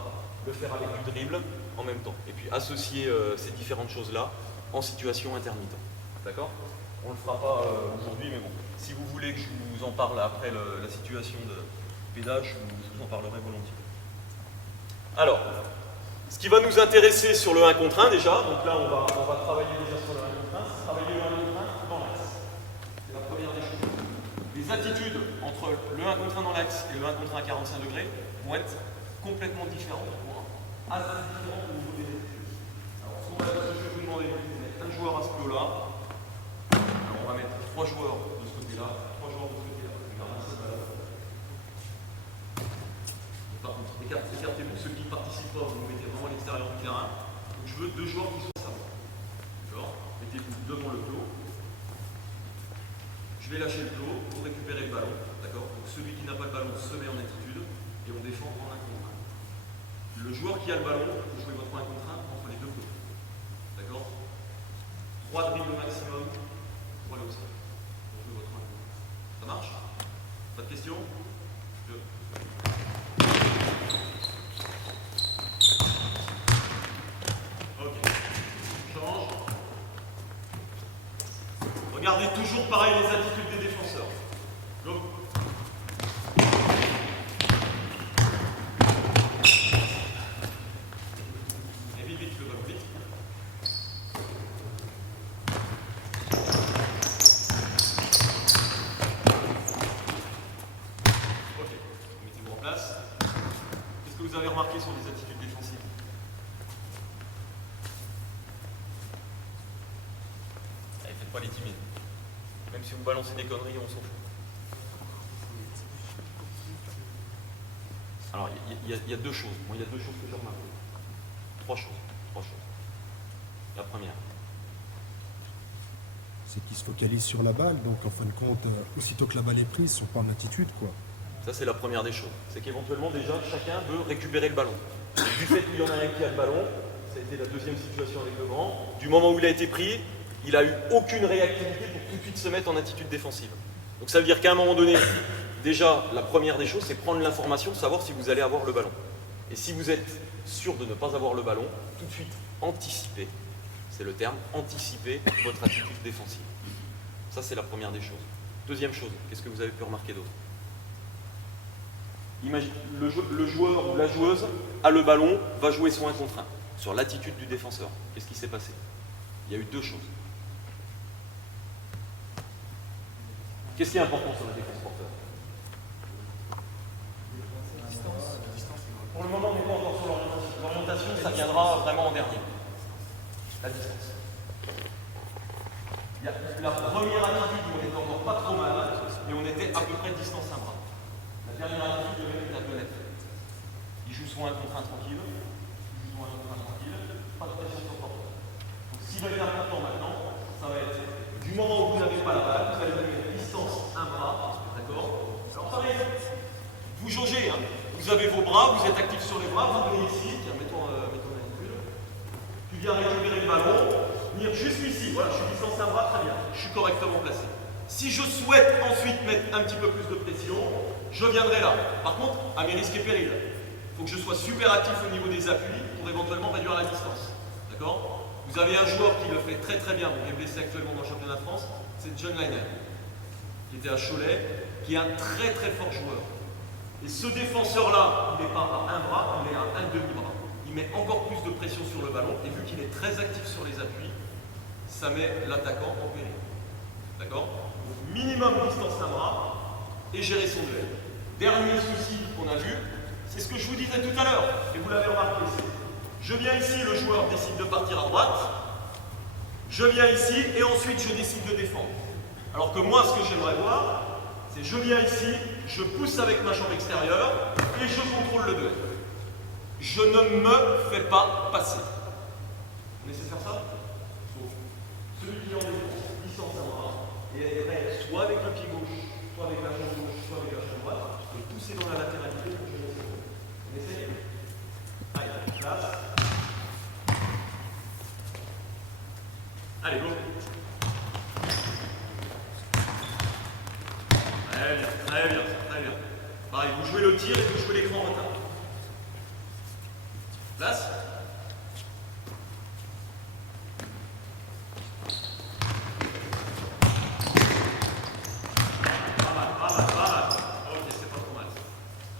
le faire avec du dribble en même temps. Et puis associer ces différentes choses-là en situation intermittente. D'accord ? On ne le fera pas aujourd'hui, mais bon, si vous voulez que je vous en parle après la situation de pédage, je vous en parlerai volontiers. Alors, ce qui va nous intéresser sur le 1 contre 1 déjà, donc là on va travailler déjà sur le 1 contre 1, c'est travailler le 1 contre 1 dans l'axe. C'est la première des choses. Les attitudes entre le 1 contre 1 dans l'axe et le 1 contre 1 à 45 degrés vont être complètement différentes, assez différentes au niveau des attitudes. Alors ce que je vais vous demander, c'est de mettre un joueur à ce plot-là. Alors on va mettre 3 joueurs de ce côté-là, 3 joueurs de ce côté-là. Regardez ça là. Par contre, écartez-vous, ceux qui ne participent pas, vous vous mettez vraiment à l'extérieur du terrain. Donc je veux 2 joueurs qui sont savants. D'accord ? Mettez-vous devant le plot. Je vais lâcher le plot pour récupérer le ballon. D'accord ? Donc celui qui n'a pas le ballon se met en attitude et on défend en 1 contre 1. Le joueur qui a le ballon, vous jouez votre 1 contre 1 entre les 2 côtés. D'accord ? 3 dribbles maximum pour aller au sol. Pour jouer votre 1 contre 1. Ça marche ? Pas de questions ? Regardez toujours pareil les attitudes des défenseurs. Go. Et vite, vite, le ballon, vite. Ok, mettez-vous en place. Qu'est-ce que vous avez remarqué sur les attitudes défensives ? Allez, faites pas les timides. Même si vous balancez des conneries, on s'en fout. Alors, il y a 2 choses. Moi, il y a 2 choses que j'ai remarquées. 3 choses. La première. C'est qu'ils se focalisent sur la balle, donc en fin de compte, aussitôt que la balle est prise, ils sont pas en attitude, quoi. Ça, c'est la première des choses. C'est qu'éventuellement, déjà, chacun veut récupérer le ballon. Du fait qu'il y en a un qui a le ballon, ça a été la deuxième situation avec le grand, du moment où il a été pris, il n'a eu aucune réactivité pour tout de suite se mettre en attitude défensive. Donc ça veut dire qu'à un moment donné, déjà, la première des choses, c'est prendre l'information, savoir si vous allez avoir le ballon. Et si vous êtes sûr de ne pas avoir le ballon, tout de suite anticiper, c'est le terme, anticiper votre attitude défensive. Ça, c'est la première des choses. Deuxième chose, qu'est-ce que vous avez pu remarquer d'autre ? Imagine, le joueur ou la joueuse a le ballon, va jouer son 1 contre 1. Sur l'attitude du défenseur, qu'est-ce qui s'est passé ? Il y a eu 2 choses. Qu'est-ce qui est important sur la défense porteur ? Pour le moment, on n'est pas encore sur l'orientation. L'orientation, ça viendra vraiment en dernier. La distance. Il y a la première attitude où on était encore pas trop mal, et on était à peu près de distance 1 bras. La dernière attitude, le mec est un peu net. Il joue son 1 contre 1 tranquille. Pas de pression sur le porteur. Donc, ce qui va être important maintenant, ça va être du moment où vous n'avez pas la balle, vous allez mettre distance 1 bras, d'accord ? Alors pareil, vous jaugez, hein. Vous avez vos bras, vous êtes actif sur les bras, vous venez ici, tiens, mettons l'attitude. Tu viens récupérer le ballon, venir jusqu'ici, voilà, je suis distance 1 bras, très bien, je suis correctement placé. Si je souhaite ensuite mettre un petit peu plus de pression, je viendrai là. Par contre, à mes risques et périls, il faut que je sois super actif au niveau des appuis pour éventuellement réduire la distance. D'accord ? Vous avez un joueur qui le fait très très bien, qui est blessé actuellement dans le championnat de France, c'est John Liner, qui était à Cholet, qui est un très très fort joueur. Et ce défenseur-là, il n'est pas à 1 bras, il est à un demi-bras. Il met encore plus de pression sur le ballon, et vu qu'il est très actif sur les appuis, ça met l'attaquant en péril. D'accord ? Donc minimum distance 1 bras, et gérer son duel. Dernier souci qu'on a vu, c'est ce que je vous disais tout à l'heure, et vous l'avez remarqué, c'est Je viens ici, le joueur décide de partir à droite. Je viens ici et ensuite je décide de défendre. Alors que moi, ce que j'aimerais voir, c'est je viens ici, je pousse avec ma jambe extérieure et je contrôle le duel. Je ne me fais pas passer. Vous laissez faire ça? Celui qui est en défense, distance à bras, et est prêt soit avec le pied gauche, soit avec la jambe gauche, soit avec la jambe droite, de pousser dans la latéralité pour que je laisse. On essaye? Allez, place. Allez, go. Très bien, très bien, très bien. Pareil, vous jouez le tir et vous jouez l'écran en retard. Place. Pas mal, pas mal, pas mal. Ok, c'est pas trop mal.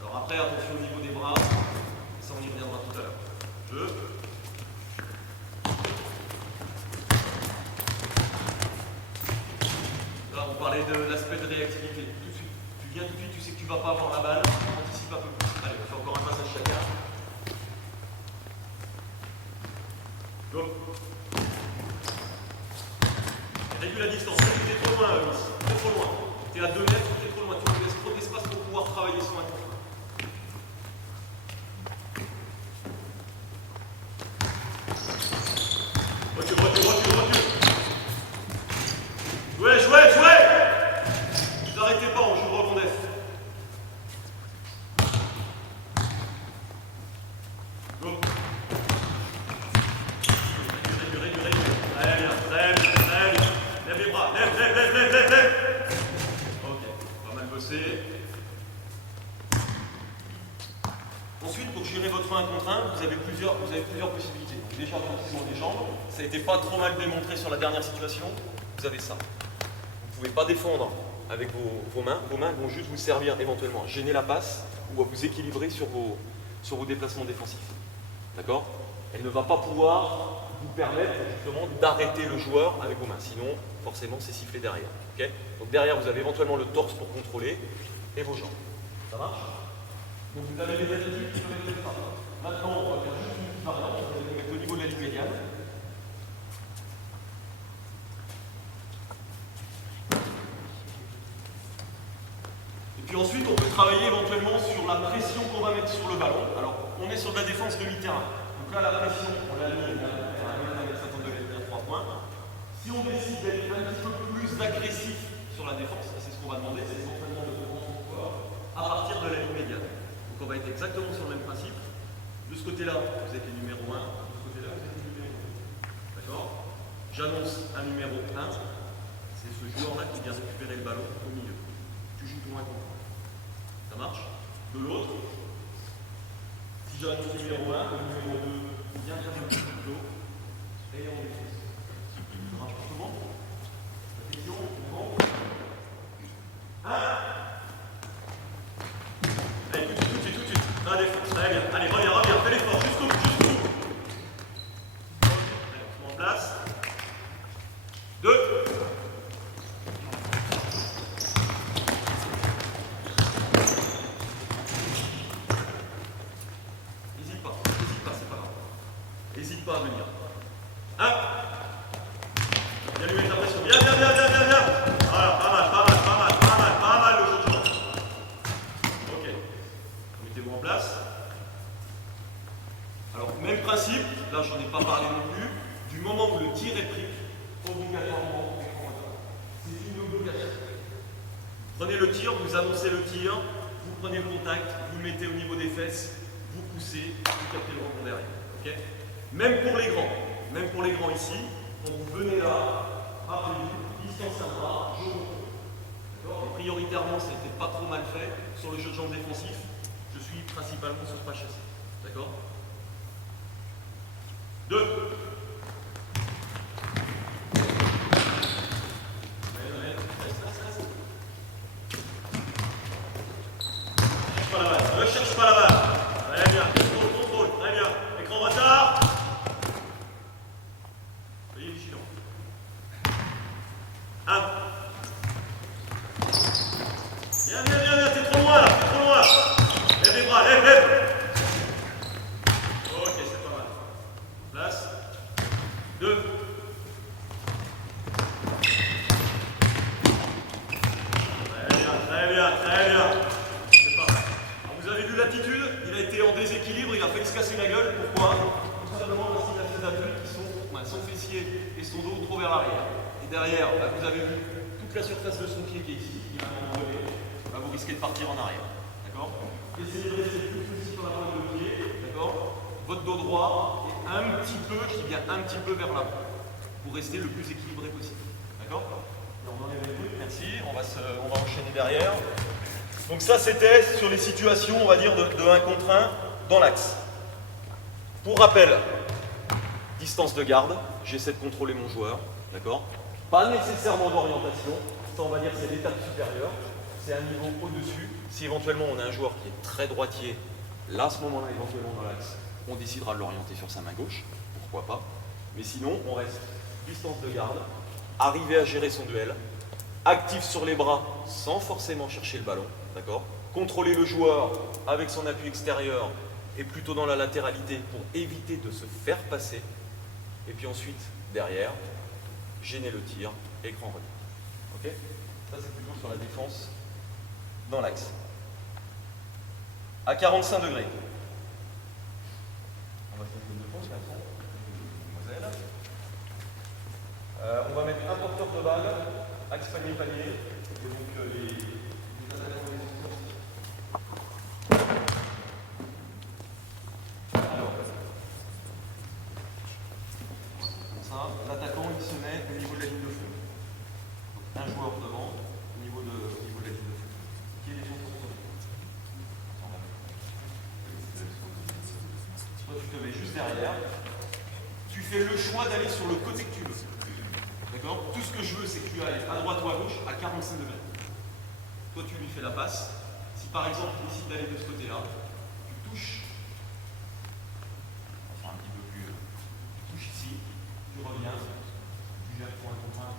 Alors après, attention au niveau des bras. Ça, on y reviendra tout à l'heure. Je. Là, on parlait de l'aspect de réactivité. Tout de suite. Tu viens tout de suite, tu sais que tu vas pas avoir la balle. Anticipe un peu plus. Allez, on fait encore un passage chacun. Go. Réduis la distance. T'es trop loin, Miss. T'es trop loin. T'es à 2 mètres, t'es trop loin. Tu me laisses trop d'espace pour pouvoir travailler sur un contre. Recule, recule, recule, recule. Jouez, jouez, jouez. Ne vous arrêtez pas, on joue le rebond def. Go. Très bien, très bien, très bien. Lève les bras, lève, lève, lève, lève, lève, lève. Ok, pas mal bossé. Ensuite, pour gérer votre 1 contre 1, vous avez plusieurs possibilités. Donc déjà, renforcement des jambes. Ça n'a été pas trop mal démontré sur la dernière situation. Vous avez ça. Vous ne pouvez pas défendre avec vos mains. Vos mains vont juste vous servir éventuellement à gêner la passe ou à vous équilibrer sur vos déplacements défensifs. D'accord? Elle ne va pas pouvoir vous permettre justement d'arrêter le joueur avec vos mains. Sinon, forcément, c'est sifflé derrière. Okay? Donc derrière, vous avez éventuellement le torse pour contrôler et vos jambes. Ça marche? Donc vous avez les attitudes qui peuvent être ça. Maintenant, on va faire juste une petite variante. Vous allez mettre au niveau de la ligne médiane. Et puis ensuite, on peut travailler éventuellement sur la pression qu'on va mettre sur le ballon. Alors, on est sur de la défense demi-terrain. Donc là, la pression, on l'a mis à 1,50 m à 3 points. Si on décide d'être un petit peu plus agressif sur la défense, c'est ce qu'on va demander, c'est éventuellement de prendre son corps à partir de la ligne médiane. Donc on va être exactement sur le même principe. De ce côté-là, vous êtes les numéros 1. De ce côté-là, vous êtes les numéros 2. D'accord? J'annonce un numéro 1. C'est ce joueur-là qui vient récupérer le ballon au milieu. Tu joues ton 1 contre 1. Ça marche? De l'autre, si j'annonce le numéro 1, le numéro 2 vient faire un petit coup et on défonce. Ça marche pour tout le monde? Attention, on monte. 1. Allez, tout de suite, dans la défense. Très bien. Allez, reviens, reviens, fais l'effort, jusqu'au bout, jusqu'au bout. Allez, on se met en place. 2. N'hésite pas, c'est pas grave. N'hésite pas à venir. 1. Viens lui mettre la pression. Viens, viens, viens, viens, viens, viens. Voilà, pas mal, pas mal, pas mal, pas mal, pas mal le jeu de jambes. Ok. Mettez-vous en place. Alors, même principe, là j'en ai pas parlé non plus, du moment où le tir est pris, obligatoirement, c'est une obligation. Prenez le tir, vous annoncez le tir, vous prenez le contact, vous le mettez au niveau des fesses, vous poussez, vous captez le rebond derrière. Okay? Même pour les grands ici, quand vous venez là, rappelez-vous, distance à bras, jeu au contrôle. D'accord? Et prioritairement, ça a été pas trop mal fait sur le jeu de jambes défensif. Je suis principalement sur ce pas chassé. D'accord? 2. Ne cherche pas la balle. Très bien. Contrôle. Très bien. Écran retard. Soyez vigilant. 1. Viens. T'es trop loin là. Lève les bras. Lève. toujours trop vers l'arrière. Et derrière, là, vous avez vu toute la surface de son pied qui est ici, qui va envoler. Là, vous risquez de partir en arrière. D'accord? Essayez de rester plus précis sur la pointe de pied. D'accord? Votre dos droit est un petit peu, je dis bien un petit peu vers l'avant, pour rester le plus équilibré possible. D'accord? On enlève les trucs, merci. On va enchaîner derrière. Donc ça, c'était sur les situations, on va dire, de 1 contre 1 dans l'axe. Pour rappel, distance de garde, j'essaie de contrôler mon joueur, d'accord? Pas nécessairement d'orientation, ça on va dire c'est l'étape supérieure, c'est un niveau au-dessus. Si éventuellement on a un joueur qui est très droitier, là à ce moment-là, éventuellement dans l'axe, on décidera de l'orienter sur sa main gauche, pourquoi pas. Mais sinon, on reste distance de garde, arriver à gérer son duel, actif sur les bras sans forcément chercher le ballon, d'accord? Contrôler le joueur avec son appui extérieur et plutôt dans la latéralité pour éviter de se faire passer. Et puis ensuite, derrière, gêner le tir, écran relié. Ok? Ça, c'est plutôt sur la défense dans l'axe. À 45 degrés. On va faire une défense maintenant. Mademoiselle. On va mettre un porteur de balle, axe panier-panier. Et donc les attaquants des aussi. Alors, comme ça, l'attaquant il se met au niveau de la ligne de feu. Donc, un joueur devant, au niveau de la ligne de feu. Qui est les gens pour toi? Toi tu te mets juste derrière. Tu fais le choix d'aller sur le côté que tu veux. D'accord? Tout ce que je veux, c'est que tu ailles à droite ou à gauche à 45 degrés. Toi, tu lui fais la passe. Si par exemple, tu décides d'aller de ce côté-là, tu touches. On va faire un petit peu plus. Tu touches ici, tu reviens, tu gères pour un contre un,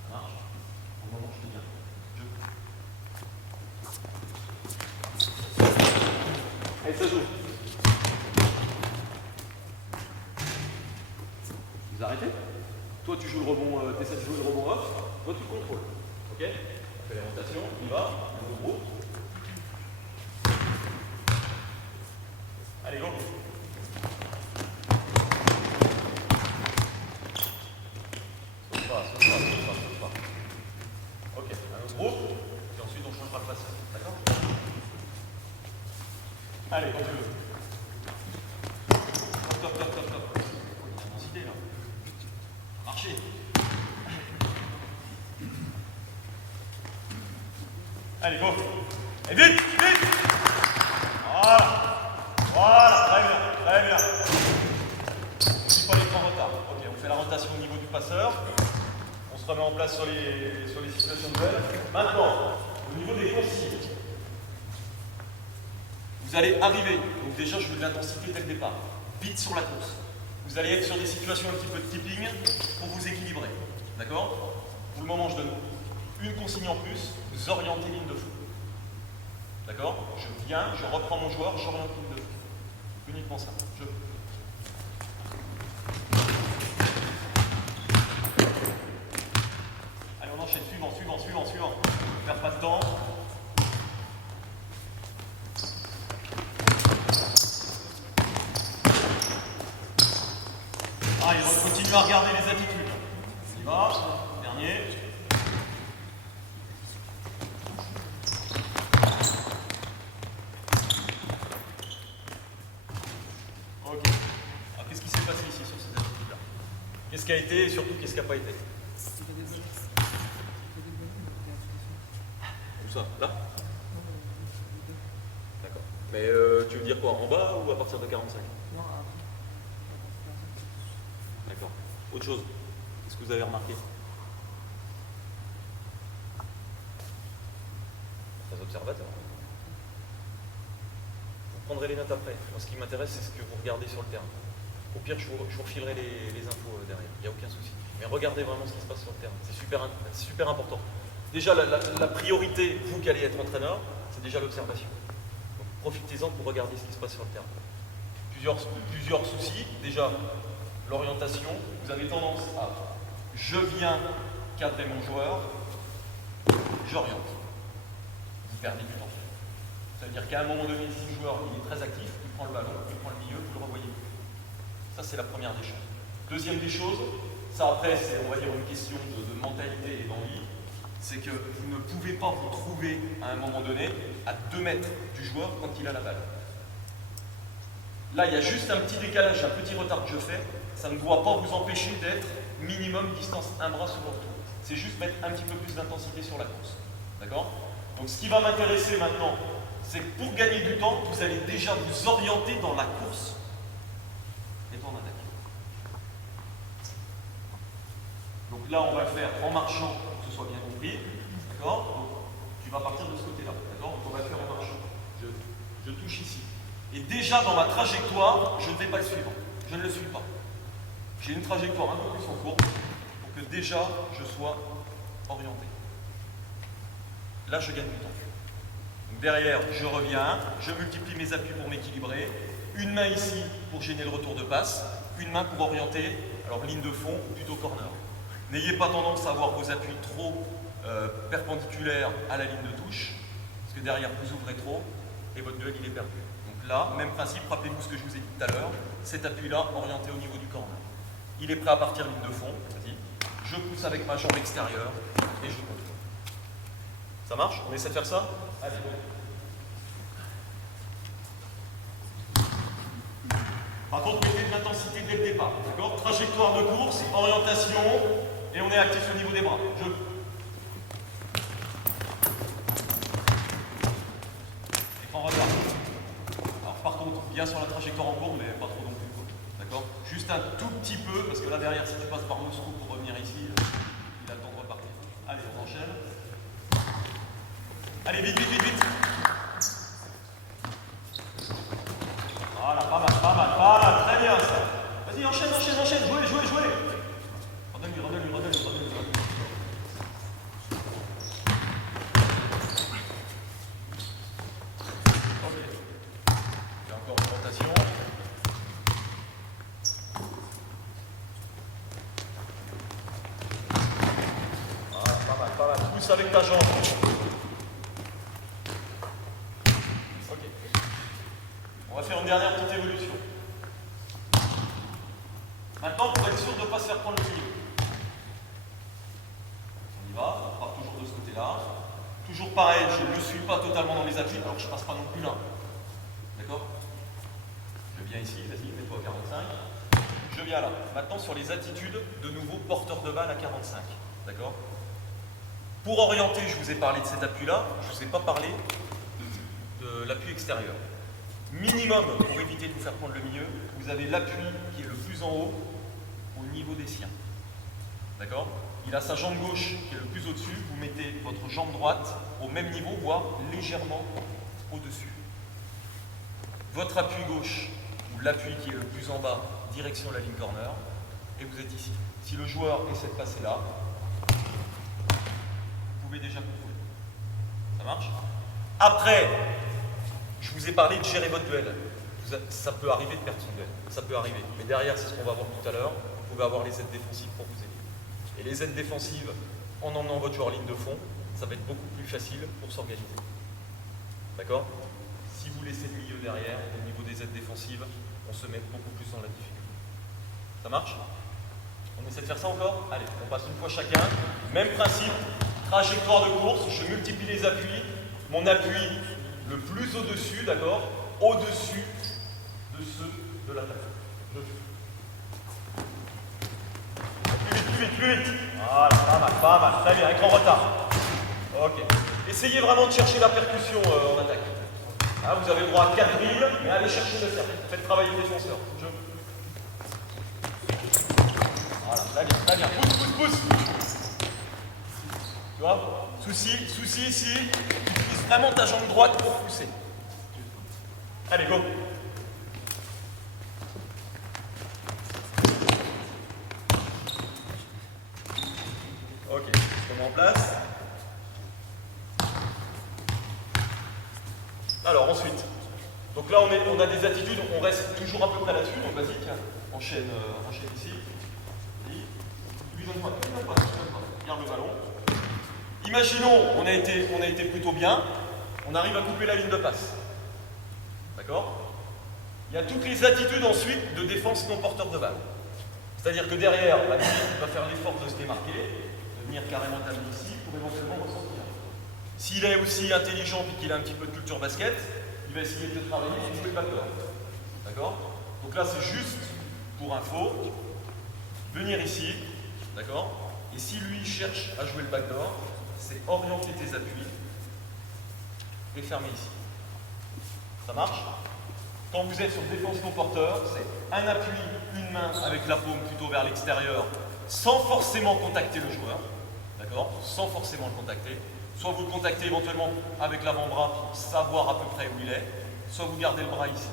ça marche? Au moment où je te dis. Allez, ça joue. Vous arrêtez? Toi, tu joues le rebond, tu essaies de jouer le rebond off, toi, tu contrôles. Ok? On fait la rotation, on y va, on groupe. Allez, go! Saute pas. Ok, un autre groupe, et ensuite on changera de passeur. D'accord? Allez, quand tu veux. Top. Intensité là. Marchez. Allez, go. Et vite. Voilà, très bien. Oublie pas les grands retards. Ok, on fait la rotation au niveau du passeur. On se remet en place sur les situations de duel. Maintenant, au niveau des consignes, vous allez arriver. Donc déjà, je veux de l'intensité dès le départ. Vite sur la course. Vous allez être sur des situations un petit peu de tipping pour vous équilibrer. D'accord? Pour le moment, je donne une consigne en plus, vous orientez ligne de feu. D'accord? Je viens, je reprends mon joueur, j'oriente ligne de feu. Uniquement ça. Allez, on enchaîne, suivant. Ne perd pas de temps. Allez, on continue à regarder les attitudes. On y va. Dernier. Ok. Alors, qu'est-ce qui s'est passé ici sur ces attitudes-là? Qu'est-ce qui a été et surtout qu'est-ce qui n'a pas été? Où ça? Là? D'accord. Mais tu veux dire quoi? En bas ou à partir de 45? D'accord. Autre chose? Qu'est-ce que vous avez remarqué? Très observateur. Vous prendrez les notes après. Moi, ce qui m'intéresse, c'est ce que vous regardez sur le terrain. Au pire, je vous refilerai les infos derrière. Il n'y a aucun souci. Mais regardez vraiment ce qui se passe sur le terrain. C'est super important. Déjà, la priorité, vous qui allez être entraîneur, c'est déjà l'observation. Donc, profitez-en pour regarder ce qui se passe sur le terrain. Plusieurs soucis. Déjà, l'orientation. Vous avez tendance à je viens cadrer mon joueur, j'oriente. Vous perdez du temps. Ça veut dire qu'à un moment donné, si le joueur il est très actif, il prend le ballon, il prend le milieu, vous le revoyez. Ça, c'est la première des choses. Deuxième des choses, Ça après, c'est on va dire une question de mentalité et d'envie. C'est que vous ne pouvez pas vous trouver à un moment donné à 2 mètres du joueur quand il a la balle. Là, il y a juste un petit décalage, un petit retard que je fais. Ça ne doit pas vous empêcher d'être minimum distance un bras sur votre tour. C'est juste mettre un petit peu plus d'intensité sur la course. D'accord? Donc ce qui va m'intéresser maintenant, c'est que pour gagner du temps, vous allez déjà vous orienter dans la course et en attaque. Donc là, on va le faire en marchant, pour que ce soit bien compris. D'accord? Donc tu vas partir de ce côté-là. D'accord? Donc on va le faire en marchant. Je touche ici. Et déjà dans ma trajectoire, je ne vais pas le suivre. Je ne le suis pas. J'ai une trajectoire un peu plus en courbe pour que déjà je sois orienté. Là, je gagne du temps. Donc derrière, je reviens, je multiplie mes appuis pour m'équilibrer. Une main ici pour gêner le retour de passe, une main pour orienter, alors ligne de fond ou plutôt corner. N'ayez pas tendance à avoir vos appuis trop perpendiculaires à la ligne de touche, parce que derrière, vous ouvrez trop et votre duel, il est perdu. Donc là, même principe, rappelez-vous ce que je vous ai dit tout à l'heure, cet appui-là orienté au niveau du corner. Il est prêt à partir ligne de fond, vas-y. Je pousse avec ma jambe extérieure et je contrôle. Ça marche? On essaie de faire ça? Allez, go. Par contre, mettez de l'intensité dès le départ, d'accord? Trajectoire de course, orientation, et on est actif au niveau des bras. Je... Écran retard. Alors par contre, bien sur la trajectoire en courbe, mais pas trop non plus, quoi. D'accord? Juste un tout petit peu, parce que là derrière, si tu passes par Moscou pour revenir ici, il a le temps de repartir. Allez, on enchaîne. Allez, vite, vite, vite, vite. Voilà, pas mal, très bien ça. Vas-y, enchaîne, jouez. Redonne-lui. Ok. Il y a encore une rotation. Voilà, pas mal. Pousse avec ta jambe. On va faire une dernière petite évolution. Maintenant, pour être sûr de ne pas se faire prendre le milieu. On y va, on part toujours de ce côté-là. Toujours pareil, je ne suis pas totalement dans les appuis, alors que je ne passe pas non plus là. D'accord? Je viens ici, vas-y, mets-toi à 45. Je viens là. Maintenant, sur les attitudes, de nouveau, porteur de balle à 45. D'accord? Pour orienter, je vous ai parlé de cet appui-là, je ne vous ai pas parlé de l'appui extérieur. Minimum, pour éviter de vous faire prendre le milieu, vous avez l'appui qui est le plus en haut au niveau des siens. D'accord? Il a sa jambe gauche qui est le plus au-dessus, vous mettez votre jambe droite au même niveau, voire légèrement au-dessus. Votre appui gauche, ou l'appui qui est le plus en bas, direction la ligne corner, et vous êtes ici. Si le joueur essaie de passer là, vous pouvez déjà contrôler. Ça marche? Après, je vous ai parlé de gérer votre duel. Ça peut arriver de perdre son duel. Ça peut arriver. Mais derrière, c'est ce qu'on va voir tout à l'heure. Vous pouvez avoir les aides défensives pour vous aider. Et les aides défensives, en emmenant votre joueur en ligne de fond, ça va être beaucoup plus facile pour s'organiser. D'accord? Si vous laissez le milieu derrière, au niveau des aides défensives, on se met beaucoup plus dans la difficulté. Ça marche? On essaie de faire ça encore? Allez, on passe une fois chacun. Même principe, trajectoire de course, je multiplie les appuis. Mon appui le plus au-dessus, d'accord? Au-dessus de ceux de l'attaque. Plus vite. Voilà, pas mal. Très bien, écran retard. Ok. Essayez vraiment de chercher la percussion en attaque. Ah, vous avez le droit à 4 drills, mais allez chercher le cercle. Faites travailler le défenseur. Voilà, très bien. Pousse. Tu vois? Souci ici. Utilise vraiment ta jambe droite pour pousser. Allez, go. Ok, on met en place. Alors ensuite, donc là on a des attitudes, on reste toujours à peu près là-dessus, donc vas-y, tiens, enchaîne ici. Lui donne pas, garde le ballon. Imaginons, on a été plutôt bien, on arrive à couper la ligne de passe. D'accord? Il y a toutes les attitudes ensuite de défense non porteur de balle. C'est-à-dire que derrière, la il va faire l'effort de se démarquer, de venir carrément t'amener ici pour éventuellement ressortir. S'il est aussi intelligent et qu'il a un petit peu de culture basket, il va essayer de travailler et de jouer le backdoor. D'accord? Donc là, c'est juste pour info, venir ici, d'accord? Et si lui cherche à jouer le backdoor, c'est orienter tes appuis et fermer ici. Ça marche? Quand vous êtes sur défense non porteur, c'est un appui, une main avec la paume plutôt vers l'extérieur, sans forcément contacter le joueur, d'accord? Sans forcément le contacter. Soit vous le contactez éventuellement avec l'avant-bras pour savoir à peu près où il est, soit vous gardez le bras ici.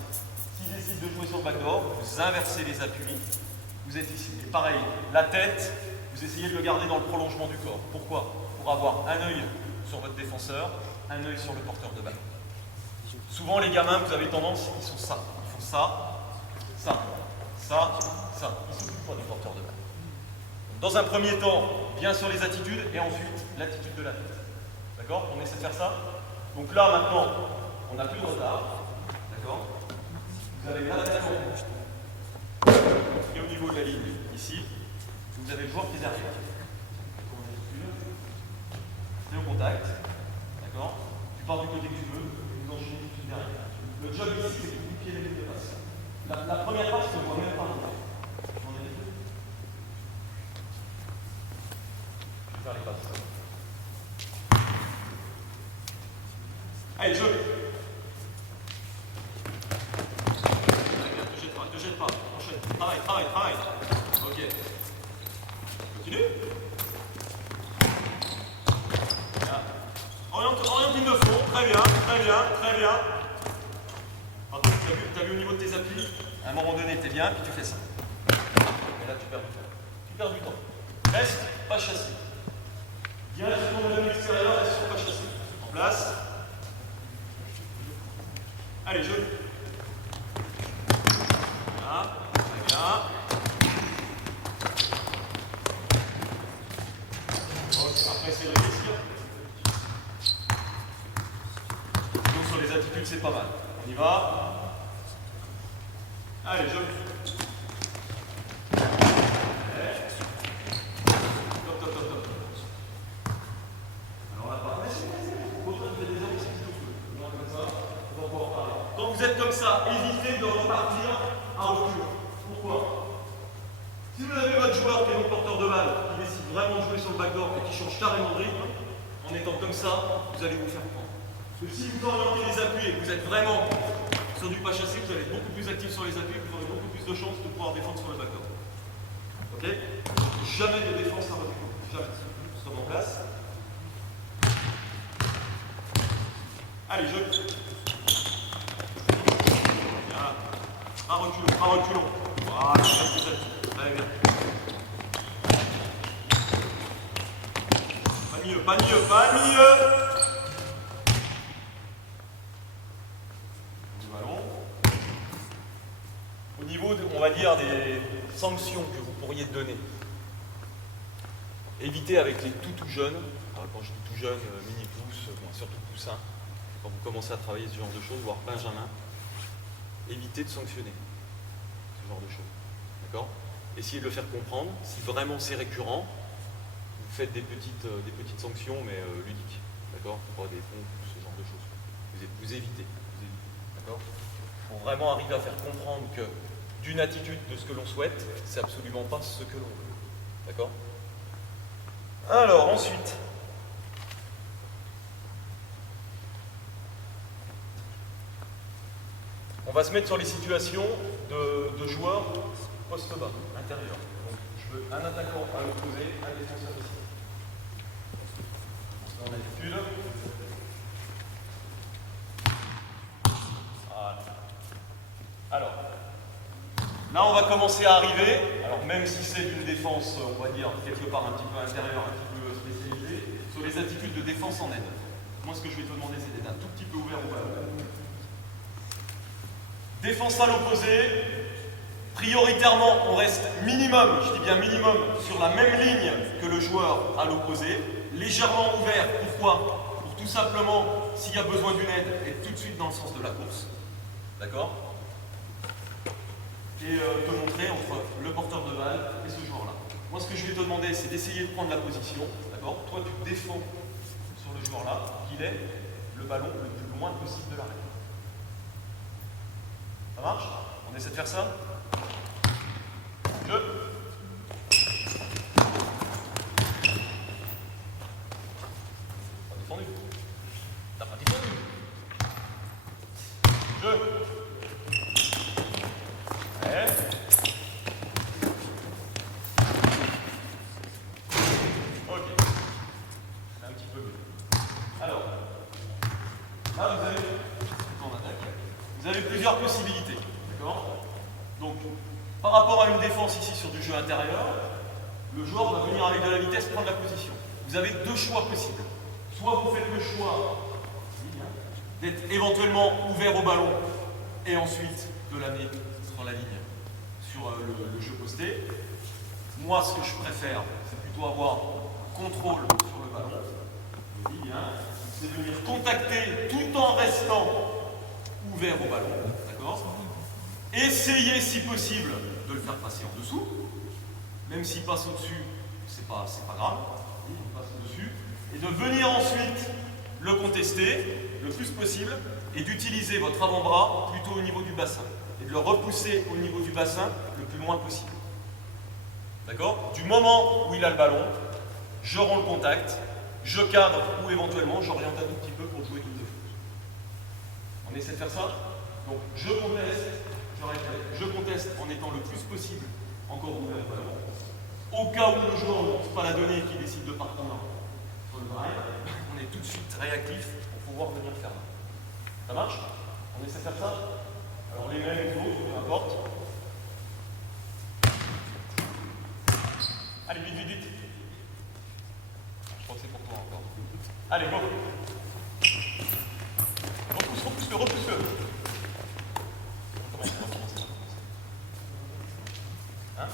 S'il décide de jouer sur le backdoor, vous inversez les appuis, vous êtes ici. Et pareil, la tête, vous essayez de le garder dans le prolongement du corps. Pourquoi? Pour avoir un œil sur votre défenseur, un œil sur le porteur de balle. Souvent, les gamins, vous avez tendance, ils sont ça. Ils font ça, ça, ça, ça. Ils ne s'occupent pas du porteur de balle. Dans un premier temps, bien sur les attitudes, et ensuite, l'attitude de la tête. D'accord? On essaie de faire ça. Donc là, maintenant, on n'a plus de retard. D'accord? Vous avez l'attaquant qui est au niveau de la ligne, ici. Vous avez le joueur qui est derrière. C'est au contact. D'accord? Tu pars du côté que tu veux, et vous enchaînez tout derrière. Le job ici, c'est que vous coupiez les lignes de passe. La première passe, je ne vois même pas arriver. J'en ai deux. Je vais faire les passes. Allez, jeu. Ne te jette pas. Enchaîne. Travaille. Ok. Continue. Voilà. Oriente ligne de fond. Très bien. Par contre, tu as vu au niveau de tes appuis, à un moment donné, tu es bien, puis tu fais ça. Et là, tu perds du temps. Reste pas chassé. Directement de l'extérieur, reste sur pas chassé. En place. Allez, jeu. Voilà, très bien. Ok, après c'est le risque. Donc sur les attitudes, c'est pas mal. On y va. Allez, jeu. Top. Alors là, pas. Quand vous êtes comme ça, évitez de repartir à recul. Pourquoi? Si vous avez votre joueur qui est non porteur de balle, qui décide vraiment de jouer sur le backdoor et qui change carrément de rythme, en étant comme ça, vous allez vous faire prendre. Parce que si vous orientez les appuis et que vous êtes vraiment sur du pas chassé, vous allez être beaucoup plus actif sur les appuis et vous aurez beaucoup plus de chances de pouvoir défendre sur le backdoor. Ok? Jamais de défense à recul. Jamais. Nous sommes en place. Allez, jeu. Pas reculons. Voilà, très bien. Pas mieux. Du ballon. Au niveau, on va dire, des sanctions que vous pourriez donner. Évitez avec les tout jeunes, alors quand je dis tout jeune, mini-pouce, surtout poussin, quand vous commencez à travailler ce genre de choses, voire benjamin, évitez de sanctionner ce genre de choses. D'accord? Essayez de le faire comprendre. Si vraiment c'est récurrent, vous faites des petites sanctions, mais ludiques. D'accord? Pas des pompes, ce genre de choses. Vous évitez. D'accord? Il faut vraiment arriver à faire comprendre que d'une attitude de ce que l'on souhaite, c'est absolument pas ce que l'on veut. D'accord? Alors, ensuite. On va se mettre sur les situations de joueurs poste-bas, intérieur. Donc, je veux un attaquant à l'opposé, un défenseur ici. En attitude. Voilà. Alors, là, on va commencer à arriver. Alors, même si c'est d'une défense, on va dire, quelque part un petit peu intérieure, un petit peu spécialisée, sur les attitudes de défense en aide. Moi, ce que je vais te demander, c'est d'être un tout petit peu ouvert au ballon. Défense à l'opposé, prioritairement on reste minimum, je dis bien minimum, sur la même ligne que le joueur à l'opposé, légèrement ouvert. Pourquoi? Pour tout simplement, s'il y a besoin d'une aide, être tout de suite dans le sens de la course. D'accord? et te montrer entre le porteur de balle et ce joueur-là. Moi, ce que je vais te demander, c'est d'essayer de prendre la position. D'accord? Toi, tu défends sur le joueur-là qu'il ait le ballon le plus loin possible de l'arrêt. Ça marche? On essaie de faire ça? Jeu. Pas défendu. T'as pas défendu. Jeu. Ouais. Ok. C'est un petit peu mieux. Alors, là vous avez plusieurs possibilités. D'accord? Donc, par rapport à une défense ici sur du jeu intérieur, le joueur va venir avec de la vitesse prendre la position. Vous avez deux choix possibles. Soit vous faites le choix d'être éventuellement ouvert au ballon et ensuite de l'amener sur la ligne, sur le jeu posté. Moi, ce que je préfère, c'est plutôt avoir contrôle sur le ballon. C'est venir contacter tout en restant ouvert au ballon. D'accord? Essayez, si possible, de le faire passer en dessous. Même s'il passe au-dessus, c'est pas grave. Il passe au-dessus. Et de venir ensuite le contester le plus possible et d'utiliser votre avant-bras plutôt au niveau du bassin. Et de le repousser au niveau du bassin le plus loin possible. D'accord? Du moment où il a le ballon, je rends le contact, je cadre ou éventuellement j'oriente un tout petit peu pour jouer toute défense. On essaie de faire ça? Donc je conteste en étant le plus possible encore ouvert au ballon. Au cas où le joueur ne pense pas la donnée et qu'il décide de partir sur le drive, on est tout de suite réactif pour pouvoir venir faire là. Ça marche? On essaie de faire ça? Alors les mêmes et d'autres, peu importe. Allez, vite, vite, vite. Je crois que c'est pour toi encore. Allez, go. Repousse-le, repousse-le. Hein?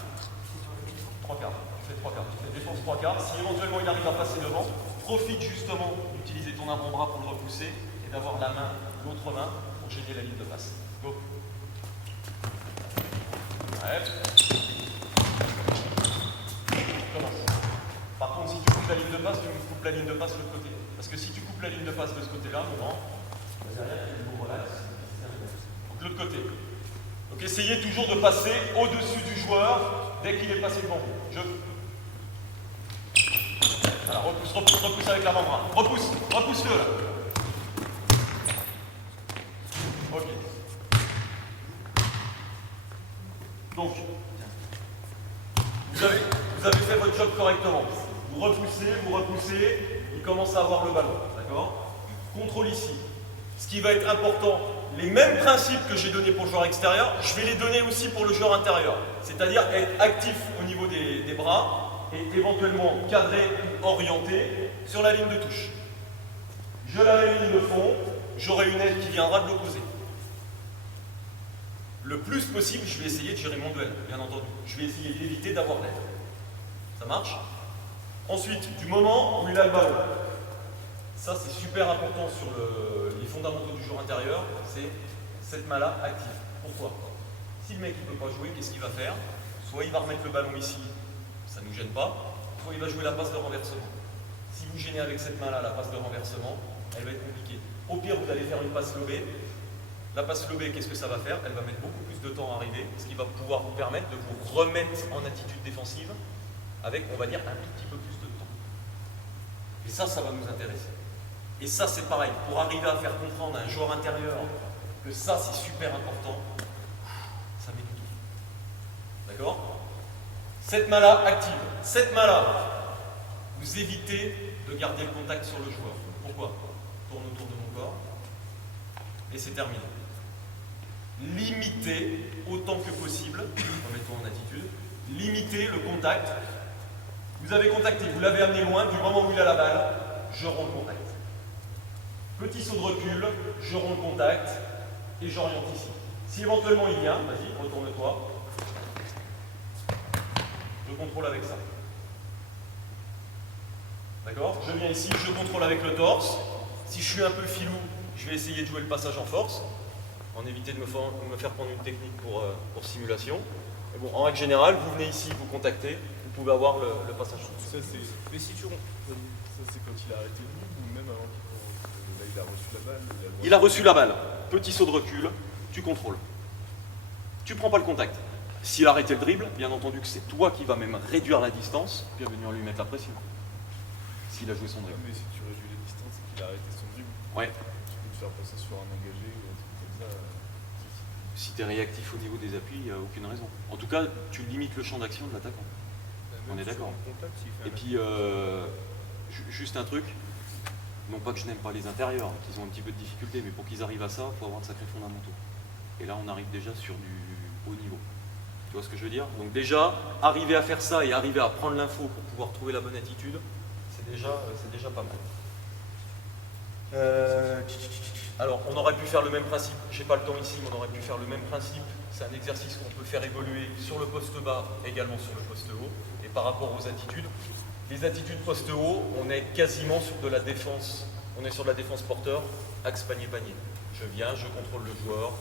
3 quarts. Tu fais 3 quarts. Tu fais défense 3 quarts. Si éventuellement il arrive à passer devant, profite justement d'utiliser ton avant-bras pour le repousser et d'avoir la main, l'autre main, pour gêner la ligne de passe. Go. Ouais. Commence. Par contre, si tu coupes la ligne de passe, tu coupes la ligne de passe de l'autre côté. Parce que si tu coupes la ligne de passe de ce côté-là, devant, derrière, tu vous relaxes. Donc l'autre côté. Donc essayez toujours de passer au-dessus du joueur dès qu'il est passé devant vous. Je. Voilà, repousse avec l'avant-bras. Repousse-le là. Ok. Donc, vous avez fait votre job correctement. Vous repoussez, il commence à avoir le ballon. D'accord? Contrôle ici. Ce qui va être important, les mêmes principes que j'ai donnés pour le joueur extérieur, je vais les donner aussi pour le joueur intérieur. C'est-à-dire être actif au niveau des bras et éventuellement cadré ou orienté sur la ligne de touche. Je la mets ligne de fond, j'aurai une aide qui viendra de l'opposé. Le plus possible, je vais essayer de gérer mon duel, bien entendu. Je vais essayer d'éviter d'avoir l'aide. Ça marche? Ensuite, du moment où il a le ballon, ça c'est super important sur les fondamentaux du jeu intérieur, c'est cette main-là active. Pourquoi? Si le mec ne peut pas jouer, qu'est-ce qu'il va faire? Soit il va remettre le ballon ici, ça ne nous gêne pas, soit il va jouer la passe de renversement. Si vous gênez avec cette main-là la passe de renversement, elle va être compliquée. Au pire, vous allez faire une passe lobée. La passe lobée, qu'est-ce que ça va faire? Elle va mettre beaucoup plus de temps à arriver, ce qui va pouvoir vous permettre de vous remettre en attitude défensive avec, on va dire, un tout petit peu plus de temps. Et ça va nous intéresser. Et ça, c'est pareil. Pour arriver à faire comprendre à un joueur intérieur que ça, c'est super important, ça met du temps. D'accord? Cette main-là, active. Cette main-là, vous évitez de garder le contact sur le joueur. Pourquoi? Tourne autour de mon corps. Et c'est terminé. Limitez autant que possible, remettons en attitude, limitez le contact. Vous avez contacté, vous l'avez amené loin, du moment où il a la balle, je rends le contact. Petit saut de recul, je rends le contact et j'oriente ici. Si éventuellement il vient, vas-y, retourne-toi. Je contrôle avec ça. D'accord? Je viens ici, je contrôle avec le torse. Si je suis un peu filou, je vais essayer de jouer le passage en force. éviter de me faire prendre une technique pour simulation. Mais bon, en règle générale, vous venez ici, vous contactez, vous pouvez avoir le passage. Ça, mais si tu ça, c'est quand il a arrêté le dribble ou même avant qu'il là, il a reçu la balle. Il a reçu la balle. Petit saut de recul, tu contrôles. Tu prends pas le contact. S'il a arrêté le dribble, bien entendu que c'est toi qui vas même réduire la distance, puis à venir lui mettre la pression. S'il a joué son dribble. Mais si tu réduis la distance et qu'il a arrêté son dribble, Ouais. tu peux te faire passer sur un engagé ou un truc comme ça. Si tu es réactif au niveau des appuis, il n'y a aucune raison. En tout cas, tu limites le champ d'action de l'attaquant. On est d'accord. Et puis, juste un truc, non pas que je n'aime pas les intérieurs, qu'ils ont un petit peu de difficulté, mais pour qu'ils arrivent à ça, il faut avoir de sacrés fondamentaux. Et là, on arrive déjà sur du haut niveau. Tu vois ce que je veux dire? Donc déjà, arriver à faire ça et arriver à prendre l'info pour pouvoir trouver la bonne attitude, c'est déjà pas mal. Alors, on aurait pu faire le même principe, j'ai pas le temps ici, mais on aurait pu faire le même principe. C'est un exercice qu'on peut faire évoluer sur le poste bas, également sur le poste haut. Et par rapport aux attitudes, les attitudes poste haut, on est quasiment sur de la défense. On est sur de la défense porteur, axe panier-panier. Je viens, je contrôle le joueur,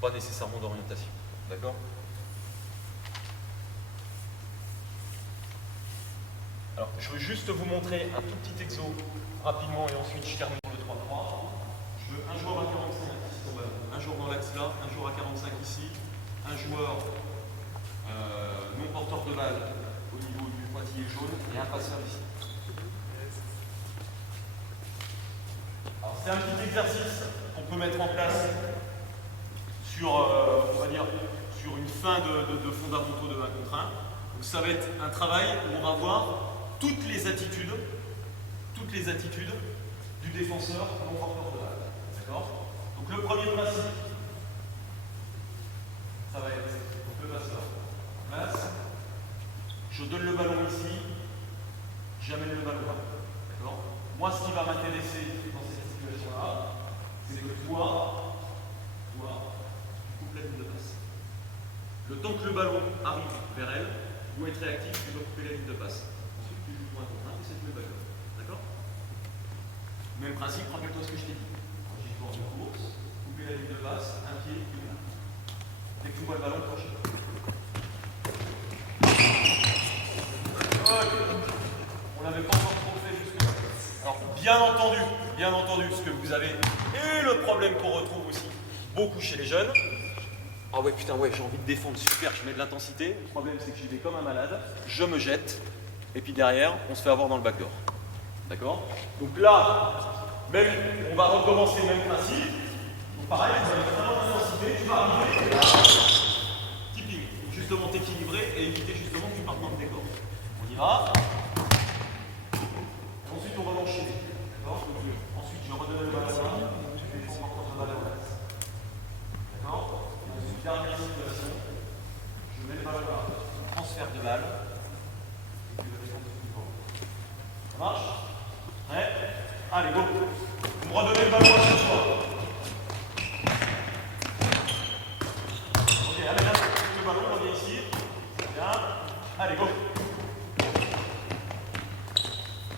pas nécessairement d'orientation. D'accord? Alors, je veux juste vous montrer un tout petit exo rapidement et ensuite je termine le 3-3. Je veux un joueur à 45 ici, un joueur dans l'axe là, un joueur à 45 ici, un joueur non porteur de balle au niveau du pointillé jaune et un passeur ici. Alors c'est un petit exercice qu'on peut mettre en place sur, on va dire, sur une fin de fondamentaux de 1 contre 1. Donc ça va être un travail où on va voir toutes les attitudes du défenseur non porteur de balle. D'accord? Donc le premier principe, ça va être le passeur. Place. Je donne le ballon ici, j'amène le ballon là. D'accord? Moi, ce qui va m'intéresser dans cette situation-là, c'est que toi, tu coupes la ligne de passe. Le temps que le ballon arrive vers elle, tu dois être réactif, tu dois couper la ligne de passe. Ensuite, tu joues un contre un et c'est tout le ballon. D'accord? Même principe, rappelle-toi ce que je t'ai dit. Trajectoire de course, couper la ligne de passe, un pied, une main. Dès que tu vois le ballon, crochet. On l'avait pas encore trop fait jusque-là. Alors, bien entendu, ce que vous avez, et le problème qu'on retrouve aussi beaucoup chez les jeunes. Ah ouais, putain, ouais, j'ai envie de défendre, super, je mets de l'intensité. Le problème, c'est que j'y vais comme un malade, je me jette, et puis derrière, on se fait avoir dans le backdoor. D'accord? Donc là, même, on va recommencer le même principe. Donc pareil, vous avez vraiment l'intensité, tu vas arriver, et là, tipping. Justement t'équilibrer et éviter justement que tu partes dans le décor. On y va. Et ensuite, on va l'enchaîner. D'accord? Ensuite, je redonne le ballon là, tu fais des porteurs de ballon là. D'accord? Ensuite, dernière situation, je mets le ballon là, transfert de balle, et puis le défendre tout le temps. Ça marche? Prêt? Allez, go! Vous me redonnez le ballon à chaque fois. Ok, allez, là, le ballon, on revient ici. Bien. Allez, go!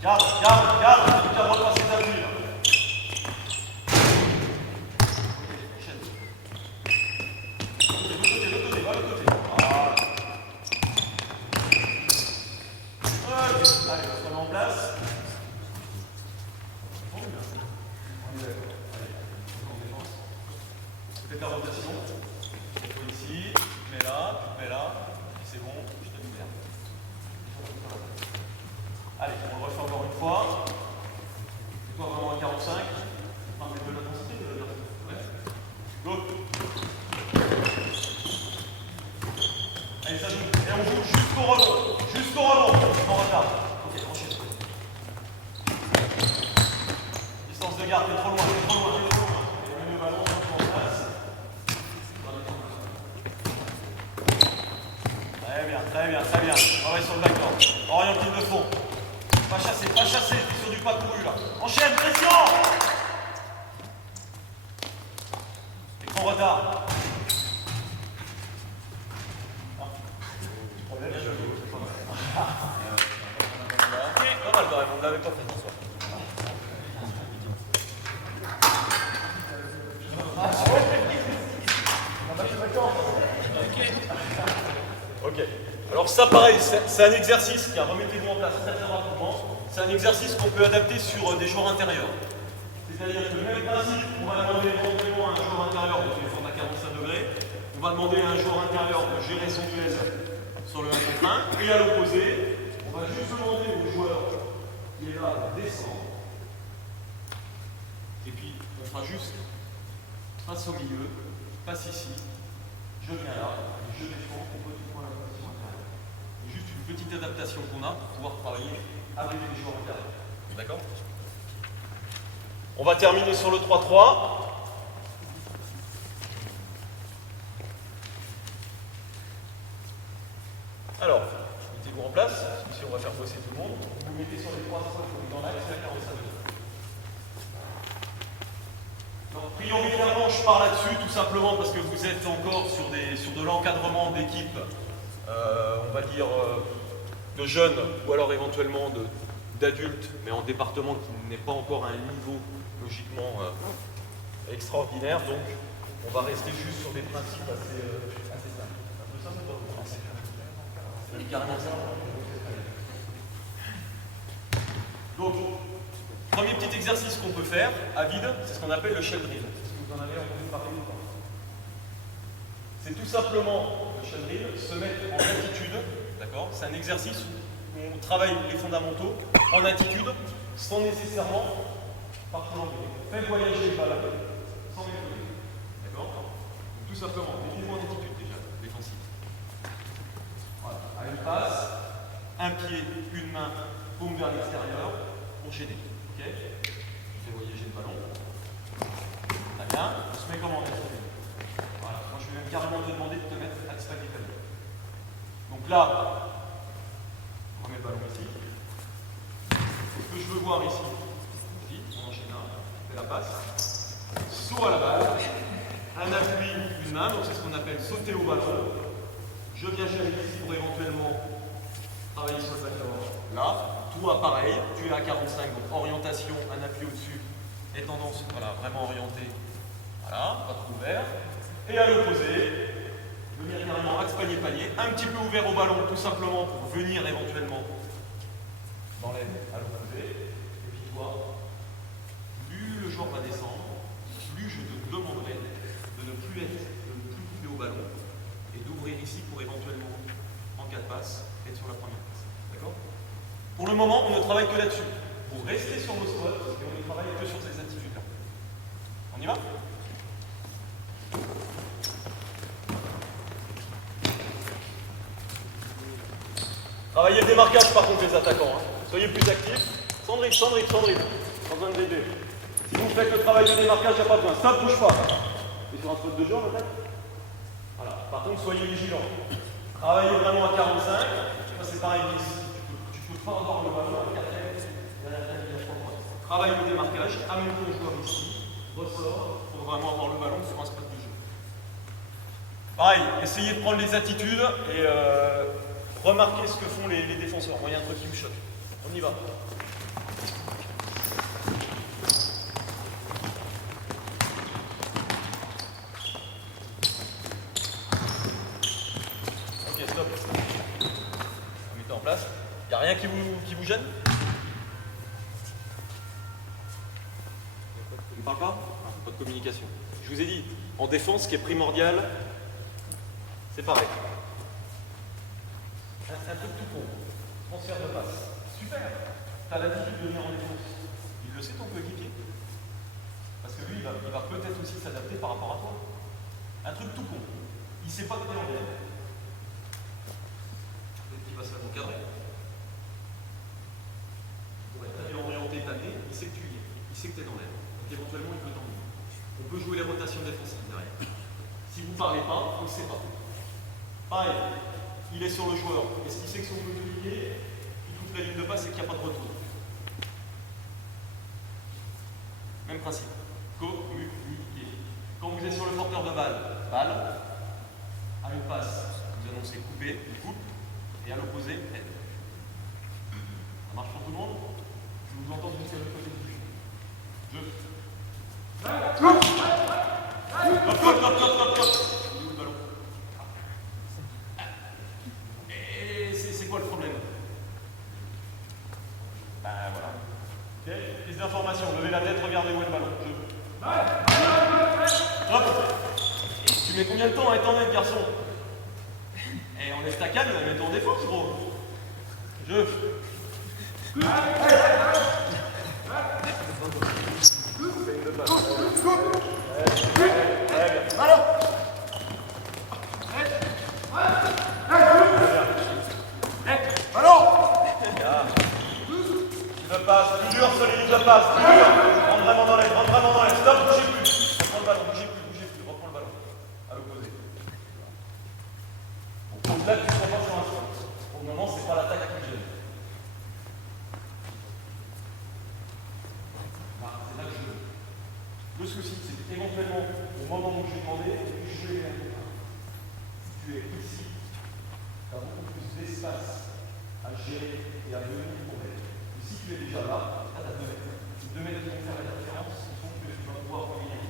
Garde, tu as repassé ta vue là. Ok, enchaîne. De côté, va de côté. Voilà. Ok, allez, on se remet en place. On est d'accord. Allez, en défense. Faites la rotation. Tu mets ici, tu mets là, et c'est bon, je te libère. Allez, on le refait encore une fois. Toi vraiment à 45. Enfin, mais de l'intensité de la personne. Ouais. Go. Allez, ça joue. Et on joue jusqu'au rebond. Jusqu'au rebond. En retard. Ok, enchaîne. Distance de garde, t'es trop loin. Et mets le ballon en place. Très bien. On va sur le backdoor. Oriente ligne de fond. Pas chasser, t'es sur du pas couru là. Enchaîne, pression! Écran retard. Problème, je ok, pas mal quand même, on ne l'avait pas fait ce soir. Ah, Ok. Alors ça pareil, c'est un exercice, remettez-vous en place très rapidement, c'est un exercice qu'on peut adapter sur des joueurs intérieurs. C'est-à-dire que le même principe, on va demander éventuellement à un joueur intérieur de faire à 45 degrés, on va demander à un joueur intérieur de gérer son duel sur le 1 contre 1, et à l'opposé, on va juste demander au joueur qui est là de descendre, et puis on fera juste passe au milieu, passe ici, je viens là, et je défends au petit point de la position intérieure. C'est juste une petite adaptation qu'on a pour pouvoir travailler avec les joueurs intérieurs. D'accord? On va terminer sur le 3-3. Alors, mettez-vous en place. Ici, on va faire bosser tout le monde. Vous vous mettez sur les 3 dans l'axe à 45 degrés. Donc, prioritairement, je pars là-dessus tout simplement parce que vous êtes encore sur de l'encadrement d'équipe, on va dire, de jeunes ou alors éventuellement d'adultes, mais en département qui n'est pas encore à un niveau logiquement extraordinaire. Donc, on va rester juste sur des principes assez simples. Un peu simple, c'est carrément ça. Donc, premier petit exercice qu'on peut faire à vide, c'est ce qu'on appelle le shell drill. Est-ce que vous en avez entendu parler ou pas? C'est tout simplement, le shell drill, se mettre en attitude, d'accord? C'est un exercice où on travaille les fondamentaux en attitude, sans nécessairement partir en ligne. Faites voyager le ballon, sans méthode. D'accord? Tout simplement, mettez-vous en attitude déjà, défensive. Voilà, à une passe, un pied, une main, paume vers l'extérieur, pour gêner. Ok? Je fais voyager le ballon. Très bien. On se met comment en attitude? Voilà. Moi, je vais même carrément te demander de te mettre à spaghetti. Donc là, on remet le ballon ici. Ce que je veux voir ici, on enchaîne un, on fait la passe. Saut à la balle. Un appui, une main. Donc c'est ce qu'on appelle sauter au ballon. Je viens gérer ici pour éventuellement travailler sur le facteur. Là. Toi, pareil, tu es à 45, donc orientation, un appui au-dessus, et tendance, voilà, vraiment orienté, voilà, pas trop ouvert. Et à l'opposé, venir carrément axe panier-panier, un petit peu ouvert au ballon, tout simplement pour venir éventuellement dans l'aile à l'opposé. Et puis toi, plus le joueur va descendre, plus je te demanderai de ne plus couper au ballon et d'ouvrir ici pour éventuellement, en cas de passe, être sur la première passe. D'accord? Pour le moment, on ne travaille que là-dessus. Vous restez sur vos spots et on ne travaille que sur ces attitudes-là. On y va? Travaillez le démarquage par contre les attaquants. Hein. Soyez plus actifs. Sans dribble, sans besoin de dribbler. Si vous faites le travail de démarquage, il n'y a pas besoin. Ça ne bouge pas. Et sur un spot de jeu, en fait. Voilà. Par contre, soyez vigilants. Travaillez vraiment à 45. C'est pareil ici. Pas avoir le ballon à 4 travaille le démarquage, amène ton joueur ici, ressort, pour vraiment avoir le ballon sur un spot de jeu. Pareil, essayez de prendre les attitudes et remarquez ce que font les défenseurs. Moi, il y a un truc qui me choque. On y va. Ok, stop. Mettez en place. Il n'y a rien qui vous gêne? On ne parle pas? Pas de communication. Je vous ai dit, en défense, ce qui est primordial, c'est pareil. Un truc tout con. Transfert de passe. Super. Tu as l'habitude de venir en défense. Il le sait ton coéquipier. Parce que lui, il va peut-être aussi s'adapter par rapport à toi. Un truc tout con. Il ne sait pas que tu es en l'aile. Peut-être qu'il va se faire encadrer. Orienté ta nez, il sait que tu y es, il sait que tu es dans l'aile. Donc éventuellement, il peut t'emmener. On peut jouer les rotations défensives derrière. Si vous ne parlez pas, on ne sait pas. Pareil, il est sur le joueur. Est-ce qu'il sait que son coéquipier, il coupe la ligne de passe et qu'il n'y a pas de retour? Même principe. Communiquer. Quand vous êtes sur le porteur de balle, à une passe, vous annoncez couper, il coupe, et à l'opposé, aide. Ça marche pour tout le monde? Je vous entends jusqu'à l'autre côté du jeu. Hop. Il est où le ballon? Ben voilà. Ok, prise d'information, levez la tête, regardez où est le ballon. Hop. Tu mets combien de temps à être en net, garçon? Eh, enlève ta canne, mets ton défense, gros. Je. Plus dur, solide, je passe, plus dur. Rentre vraiment dans l'aile, stop, bougez plus. Reprends le ballon, bougez plus, reprends le ballon. À l'opposé. Donc, au-delà que tu ne sois pas sur un spot. Pour le moment, c'est pas l'attaque qui me gêne. Là, c'est là que je veux. Le souci, c'est qu'éventuellement, au moment où je vais demander, je vais aller un. Si tu es ici, tu as beaucoup plus d'espace à gérer et à venir pour elle. Si tu es déjà là, tu as 2 mètres. 2 mètres qui vont faire la différence, ils font que tu vas pouvoir gagner.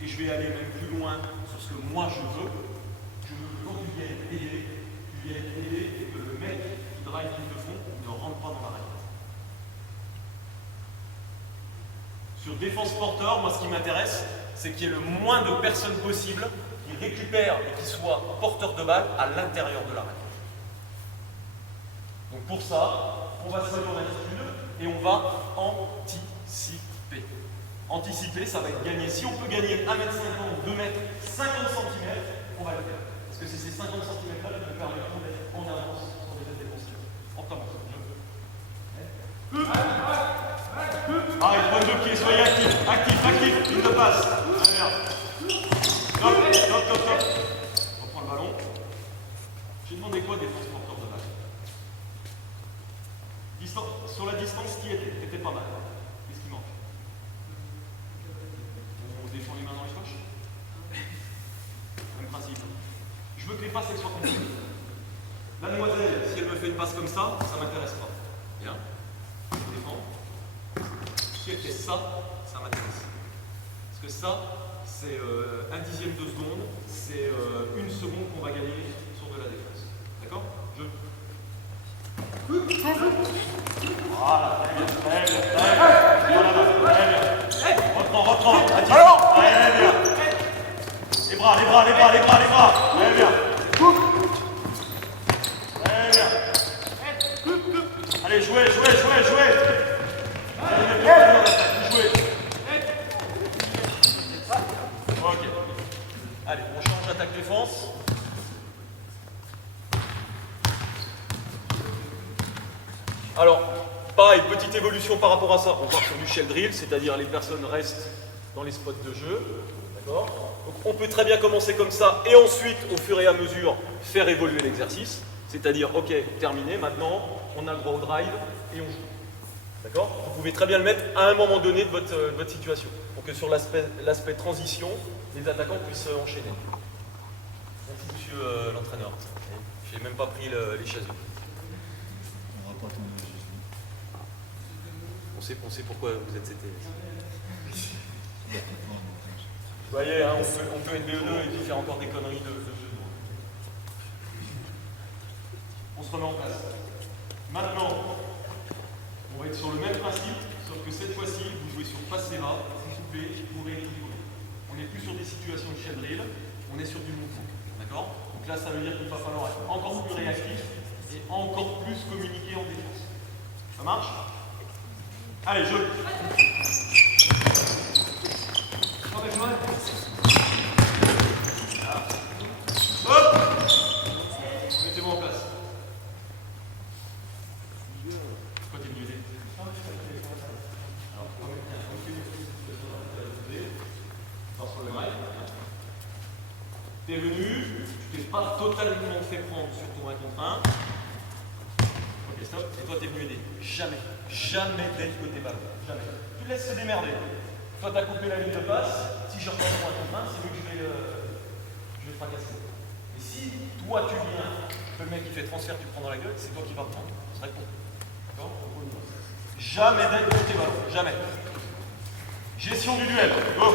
Et je vais aller même plus loin sur ce que moi je veux. Je veux que quand tu viennes aider, et que le mec qui drive qui te font ne rentre pas dans la règle. Sur défense porteur, moi ce qui m'intéresse, c'est qu'il y ait le moins de personnes possible qui récupèrent et qui soient porteurs de balle à l'intérieur de la règle. Donc pour ça, on va se mettre en attitude et on va anticiper. Anticiper, ça va être gagner. Si on peut gagner 1m50, 2 mètres, 50 cm, on va le faire. Parce que c'est ces 50 cm là qui nous permettront d'être en avance sur les défensives. On commence. Arrête, point de pied, soyez actif, ligne de passe. Top. Reprends le ballon. J'ai demandé quoi défense porteur de balle? Sur la distance, qui était pas mal. Qu'est-ce qui manque? On défend les mains dans les poches. Même principe. Je veux que les passes elles soient complètes. La demoiselle, si elle me fait une passe comme ça m'intéresse pas. Bien. Je défends. Si elle fait ça m'intéresse. Parce que ça, c'est 1/10 de seconde, c'est 1 seconde qu'on va gagner sur de la défense. D'accord? Voilà, très bien. Reprends. Allez, bien. Les bras. Très bien. Allez, jouez. Ok. Allez, on change d'attaque-défense. Alors, pareil, petite évolution par rapport à ça. On part sur du shell drill, c'est-à-dire les personnes restent dans les spots de jeu. D'accord? Donc on peut très bien commencer comme ça et ensuite, au fur et à mesure, faire évoluer l'exercice. C'est-à-dire, ok, terminé, maintenant, on a le droit au drive et on joue. D'accord? Vous pouvez très bien le mettre à un moment donné de votre situation, pour que sur l'aspect transition, les attaquants puissent enchaîner. Merci, monsieur l'entraîneur. Je n'ai même pas pris les chaises. On sait pourquoi vous êtes CTS. Vous voyez, hein, on peut être BE2 et puis faire encore des conneries de jeu. On se remet en place. Maintenant, on va être sur le même principe, sauf que cette fois-ci, vous jouez sur Passera, vous coupez, vous rééquilibrez. On n'est plus sur des situations de shell drill, on est sur du mouvement. D'accord? Donc là, ça veut dire qu'il va falloir être encore plus réactif et encore plus communiquer en défense. Ça marche? Allez, jeu. Hop. Mettez-moi en place. Pourquoi t'es venu aider? T'es venu, tu t'es pas totalement fait prendre sur ton 1 contre 1. Ok, stop. Et toi, t'es venu aider. Jamais d'être côté balle. Jamais. Tu laisses se démerder. Toi, t'as coupé la ligne de passe. Si je reprends mon 1 contre 1, c'est lui que je vais fracasser. Et si toi, tu viens, le mec qui fait transfert, tu prends dans la gueule, c'est toi qui vas prendre. C'est réponds. D'accord? Jamais d'être côté balle. Jamais. Gestion du duel. Go!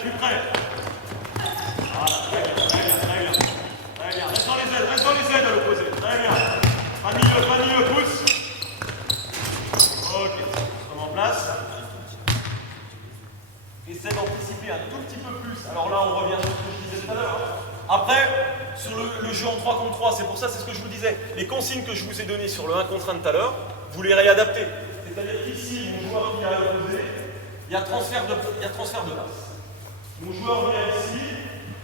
Plus près. Voilà, très bien. Reste dans les aides à l'opposé. Très bien. Famille. sur le jeu en 3 contre 3. C'est pour ça, c'est ce que je vous disais. Les consignes que je vous ai données sur le 1 contre 1 tout à l'heure, vous les réadaptez. C'est-à-dire qu'ici, mon joueur qui a l'opposé, il y a transfert de passe. Mon joueur vient ici,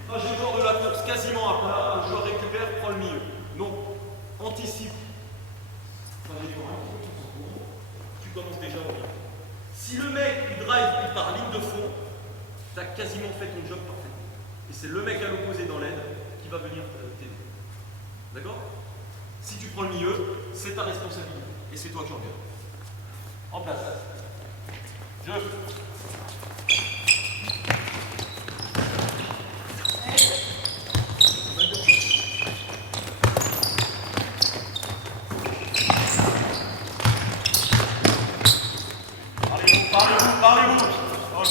trajectoire de la course quasiment à plat, le joueur récupère, prend le milieu. Donc, anticipe. Tu commences déjà au milieu. Si le mec il drive il par ligne de fond, tu as quasiment fait ton job parfaitement. Et c'est le mec à l'opposé dans l'aide qui va venir t'aider. D'accord? Si tu prends le milieu, c'est ta responsabilité. Et c'est toi qui en viens. En place. Je. Parlez-vous. Ok.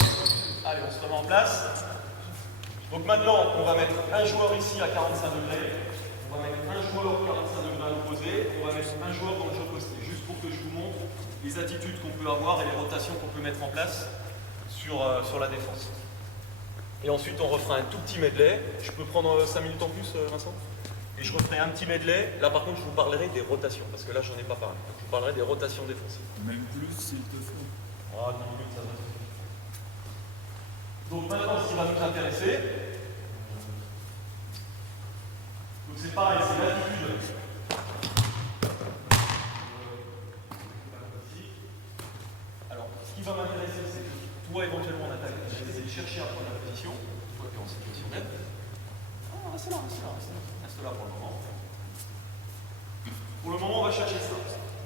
Allez, on se remet en place. Donc maintenant, on va mettre un joueur ici à 45 degrés. On va mettre un joueur 45 degrés à l'opposé. On va mettre un joueur dans le jeu posté. Juste pour que je vous montre les attitudes qu'on peut avoir et les rotations qu'on peut mettre en place sur la défense. Et ensuite, on refera un tout petit medley. Je peux prendre 5 minutes en plus, Vincent? Et je referai un petit medley. Là, par contre, je vous parlerai des rotations, parce que là, j'en ai pas parlé. Je vous parlerai des rotations défensives. Même plus s'il te faut. Oh, 10 minutes, ça va. Donc maintenant, ce qui va nous intéresser, donc c'est pareil, c'est l'attitude. Alors, ce qui va m'intéresser, c'est que toi, éventuellement, en attaque, je vais essayer de chercher à prendre la position. Toi, tu es en situation d'aide. Ah, reste là. Reste là pour le moment. Pour le moment, on va chercher ça.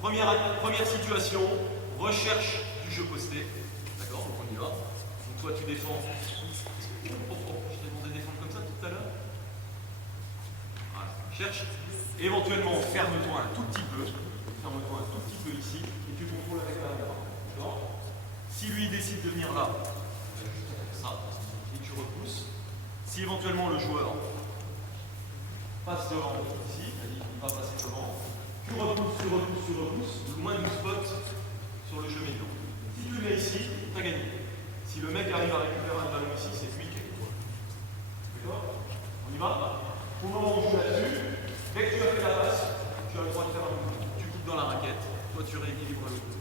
Première situation, recherche du jeu posté. D'accord, donc on y va. Donc toi, tu défends. Je t'ai demandé de défendre comme ça tout à l'heure. Voilà, cherche. Éventuellement, ferme-toi un tout petit peu. Ferme-toi un tout petit peu ici. Et tu contrôles avec la caméra. D'accord. Si lui décide de venir là, ça, et tu repousses. Si éventuellement le joueur passe devant ici, il va passer devant, tu repousses, le moins du spot sur le jeu médian. Si tu le mets ici, tu as gagné. Si le mec arrive à récupérer un ballon ici, c'est lui qui a gagné. D'accord? On y va? Au moment où on joue là-dessus, dès que tu as fait la passe, tu as le droit de faire un mouvement. Tu coupes dans la raquette, toi tu rééquilibres le coup.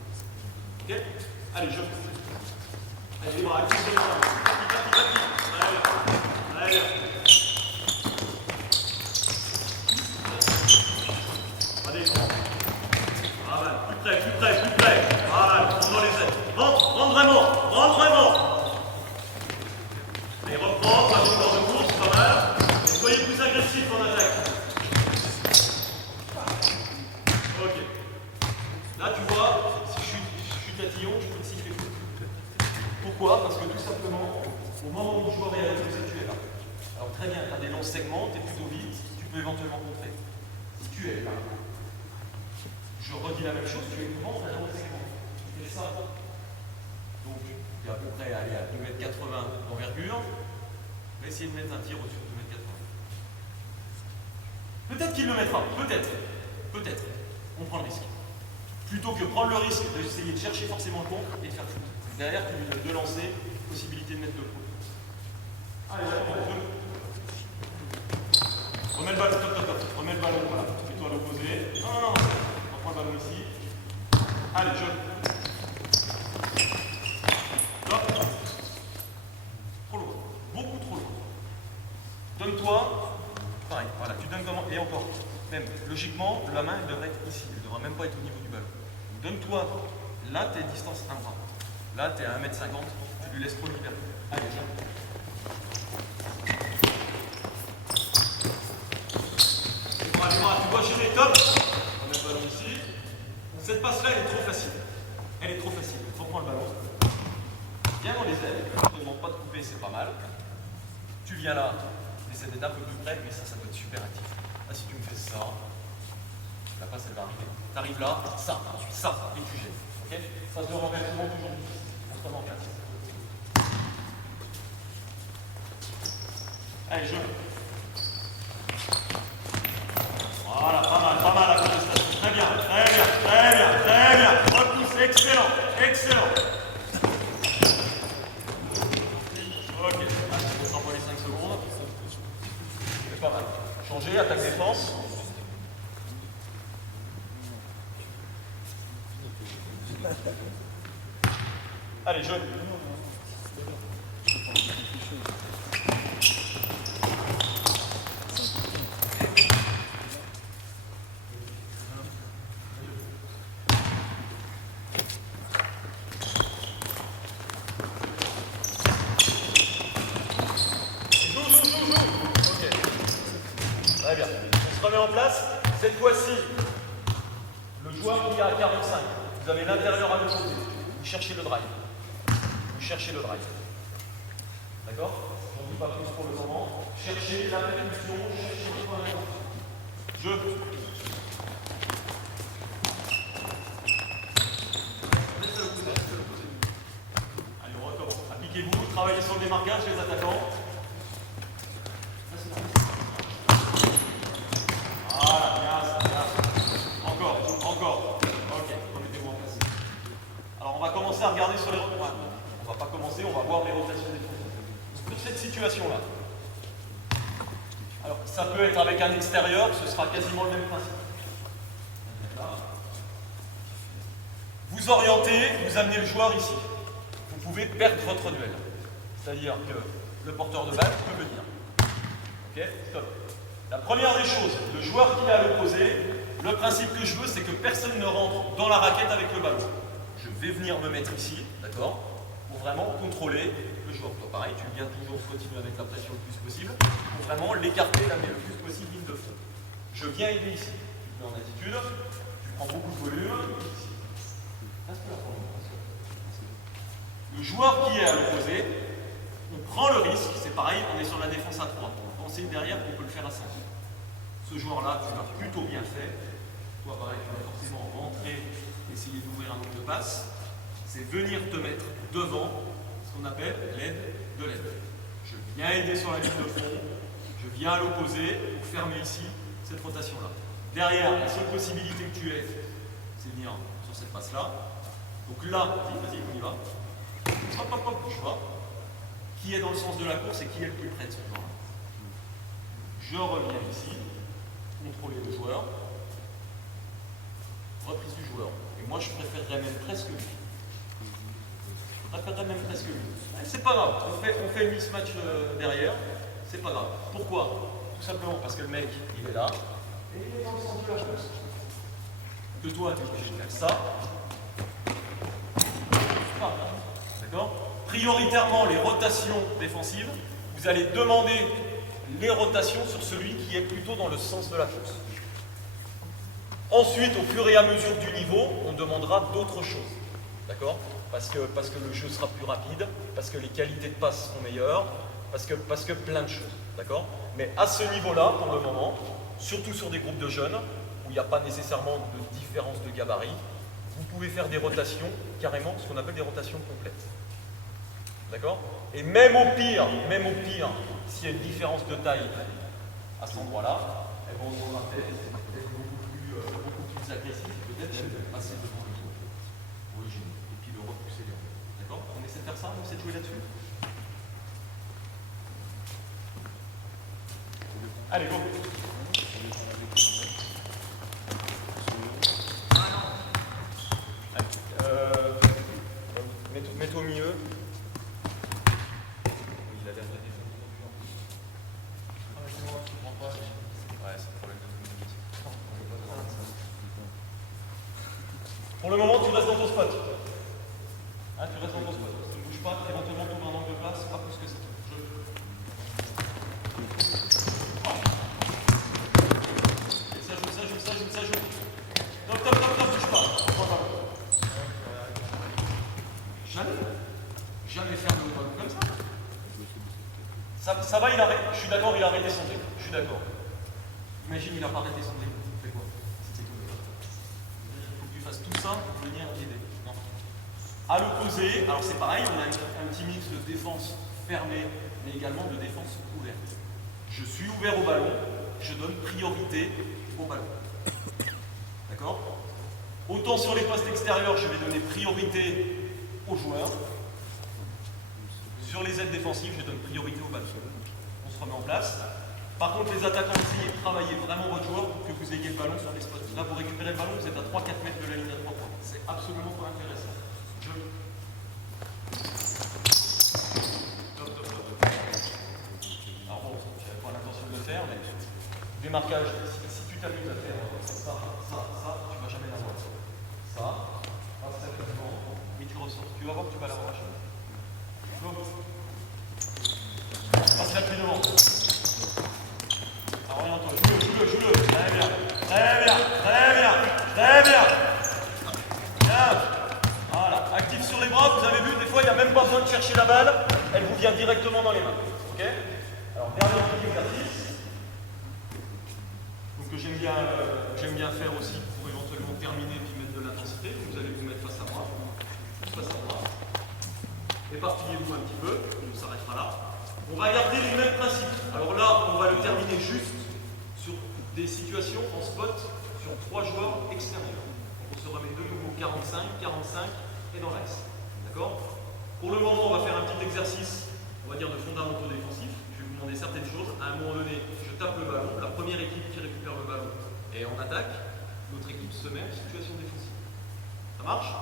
Ok? Allez, je. Allez, les bras, active les bras. Allez. Allez, voilà, plus près. Voilà, rentre dans les ailes. Rentre vraiment. Allez, reprends, trajectoire de course, pas mal. Et soyez plus agressif en attaque. Ok. Là, tu vois, si je suis tatillon, je peux te siffler. Pourquoi? Parce que tout simplement, au moment où le joueur est à l'opposé, tu es là. Alors très bien, tu as des longs segments, tu es plutôt vite, tu peux éventuellement contrer. Si tu es là, je redis la même chose, tu es devant un long segment. Tu fais ça. Donc, tu es à peu près à 2,80 m d'envergure. On va essayer de mettre un tir au-dessus de 2,80 m. Peut-être qu'il le mettra, peut-être. On prend le risque. Plutôt que prendre le risque d'essayer de chercher forcément le contre et de faire tout. Derrière, tu lui donnes deux lancers, possibilité de mettre le pot. Allez, remets le ballon, top. Remets le ballon, voilà. Mets-toi à l'opposé. Non. On prend le ballon ici. Allez, Top. Trop loin. Beaucoup trop loin. Donne-toi. Pareil, voilà. Tu donnes comment. Et encore. Même, logiquement, la main, elle devrait être ici. Elle ne devrait même pas être au niveau du ballon. Donne-toi. Là, tu es distance 1 bras. Là, tu es à 1,50 m. Tu lui laisses trop de liberté. Allez, viens. Tu vois gérer, top. On met le ballon ici. Cette passe-là, elle est trop facile. Il faut prendre le ballon. Viens dans les ailes. Je ne te demande pas de couper, c'est pas mal. Tu viens là. Essaie d'être un peu plus près, mais ça doit être super actif. Là, si tu me fais ça, la passe, elle va arriver. Tu arrives là, ça, et tu gères. Ok? Phase de renversement, toujours constamment en place. Allez, je. Voilà, pas mal la contestation. Très bien. Repousse, excellent. Ok, on s'envoie les 5 secondes. C'est pas mal. Changer. Allez, jeu. Très bien. On se remet en place. Cette fois-ci, le joueur qui est à 45, vous avez l'intérieur à l'opposé. Vous cherchez le drive. Vous cherchez le drive. D'accord? Je n'en dis pas plus pour le moment. Cherchez la percussion, cherchez les points d'intention. Jeu. Allez, on recommence. Appliquez-vous, travaillez sur le démarquage, les attaquants. Voilà, bien, bien. Encore. Ok, remettez-vous en place. Alors on va commencer à regarder sur les rotations. On va pas commencer, on va voir les rotations des fonds. Sur cette situation-là. Alors ça peut être avec un extérieur, ce sera quasiment le même principe. Vous orientez, vous amenez le joueur ici. Vous pouvez perdre votre duel. C'est-à-dire que le porteur de balle peut venir. Ok, stop. La première des choses, le joueur qui est à l'opposé, le principe que je veux, c'est que personne ne rentre dans la raquette avec le ballon. Je vais venir me mettre ici, d'accord, pour vraiment contrôler le joueur. Toi, pareil, tu viens toujours continuer avec la pression le plus possible, pour vraiment l'écarter, l'amener le plus possible ligne de fond. Je viens aider ici. Tu te mets en attitude, tu prends beaucoup de volume. Le joueur qui est à l'opposé, on prend le risque, c'est pareil, on est sur la défense à 3. On pense derrière qu'on peut le faire à 5. Ce joueur-là, tu l'as plutôt bien fait. Toi, pareil, tu vas forcément rentrer, essayer d'ouvrir un nombre de passes. C'est venir te mettre devant ce qu'on appelle l'aide de l'aide. Je viens aider sur la ligne de fond, je viens à l'opposé pour fermer ici cette rotation-là. Derrière, la seule possibilité que tu aies, c'est venir sur cette passe-là. Donc là, vas-y, on y va. Hop, bouge pas. Qui est dans le sens de la course et qui est le plus près de ce joueur-là. Je reviens ici, contrôler le joueur, reprise du joueur. Et moi, je préférerais même presque lui. C'est pas grave, on fait le mismatch derrière, c'est pas grave. Pourquoi? Tout simplement parce que le mec, il est là, et il est dans le sens de la course. Que toi, tu es obligé de faire ça. D'accord? Prioritairement, les rotations défensives, vous allez demander les rotations sur celui qui est plutôt dans le sens de la course. Ensuite, au fur et à mesure du niveau, on demandera d'autres choses. D'accord? Parce que le jeu sera plus rapide, parce que les qualités de passe seront meilleures, parce que plein de choses. D'accord? Mais à ce niveau-là, pour le moment, surtout sur des groupes de jeunes, où il n'y a pas nécessairement de différence de gabarit, vous pouvez faire des rotations, carrément, ce qu'on appelle des rotations complètes. D'accord? Et même au pire, s'il y a une différence de taille à cet endroit-là, eh ben, on aura peut-être beaucoup plus agressif, peut-être même passer devant le joueur original, et puis le repousser vers lui. D'accord? On essaie de faire ça, on essaie de jouer là-dessus. Allez, go! Mets-toi au milieu. Il a l'air de défendre. Ouais, c'est le problème de Pour le moment, tu restes dans ton spot. Hein, tu restes dans ton spot. Tu ne bouges pas, éventuellement tu ouvres un angle de place, pas plus que ça. Ça joue. Top, bouge pas. Jamais faire le ballon comme ça. Ça va, il arrête. Je suis d'accord, il a arrêté son dribble. Je suis d'accord. Imagine, il n'a pas arrêté son dribble. Tu fais quoi? Il faut que tu fasses tout ça pour venir aider. Non. À l'opposé, alors c'est pareil, on a un petit mix de défense fermée, mais également de défense ouverte. Je suis ouvert au ballon, je donne priorité au ballon. D'accord? Autant sur les postes extérieurs, je vais donner priorité aux joueurs. Sur les aides défensives, je donne priorité au ballon. On se remet en place. Par contre, les attaquants, essayez de travailler vraiment votre joueur pour que vous ayez le ballon sur les spots. Là, vous récupérez le ballon, vous êtes à 3-4 mètres de la ligne à 3 points. C'est absolument pas intéressant. Jeu. Top, top, top. Alors bon, j'avais pas l'intention de le faire, mais démarquage, si tu t'amuses à faire ça, tu vas jamais l'avoir. Ça, passe la tête devant, mais tu ressors. Tu vas voir que tu vas l'avoir à chaque. Go. Passe la clé devant. Oriente-toi, joue-le. Très bien. Bien. Voilà. Actif sur les bras, vous avez vu, des fois il n'y a même pas besoin de chercher la balle, elle vous vient directement dans les mains. Ok? Alors, dernier petit exercice. Donc, que j'aime bien faire aussi pour éventuellement terminer puis mettre de l'intensité. Vous allez vous mettre face à moi. Éparpillez-vous un petit peu, on s'arrêtera là. On va garder les mêmes principes. Alors là, on va le terminer juste sur des situations en spot sur 3 joueurs extérieurs. On se remet de nouveau 45 et dans l'axe. D'accord? Pour le moment, on va faire un petit exercice, on va dire de fondamentaux défensifs. Je vais vous demander certaines choses. À un moment donné, je tape le ballon. La première équipe qui récupère le ballon est en attaque. L'autre équipe se met en situation défensive. Ça marche?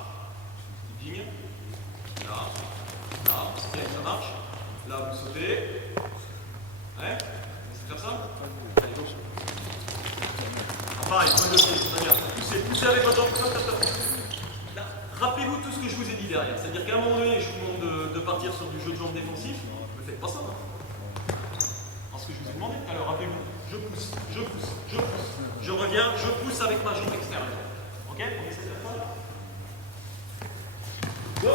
Ding. Là. Ok, ça marche. Là, vous sautez. Ouais? C'est faire ça? Allez, go. Ah, pareil, point de pied, très bien. Poussez avec votre jambe. Là, rappelez-vous tout ce que je vous ai dit derrière. C'est-à-dire qu'à un moment donné, je vous demande de partir sur du jeu de jambes défensif. Ne faites pas ça. Parce que je vous ai demandé tout à l'heure, rappelez-vous. Je pousse. Je reviens, je pousse avec ma jambe extérieure. Ok? On essaie de faire ça? Go!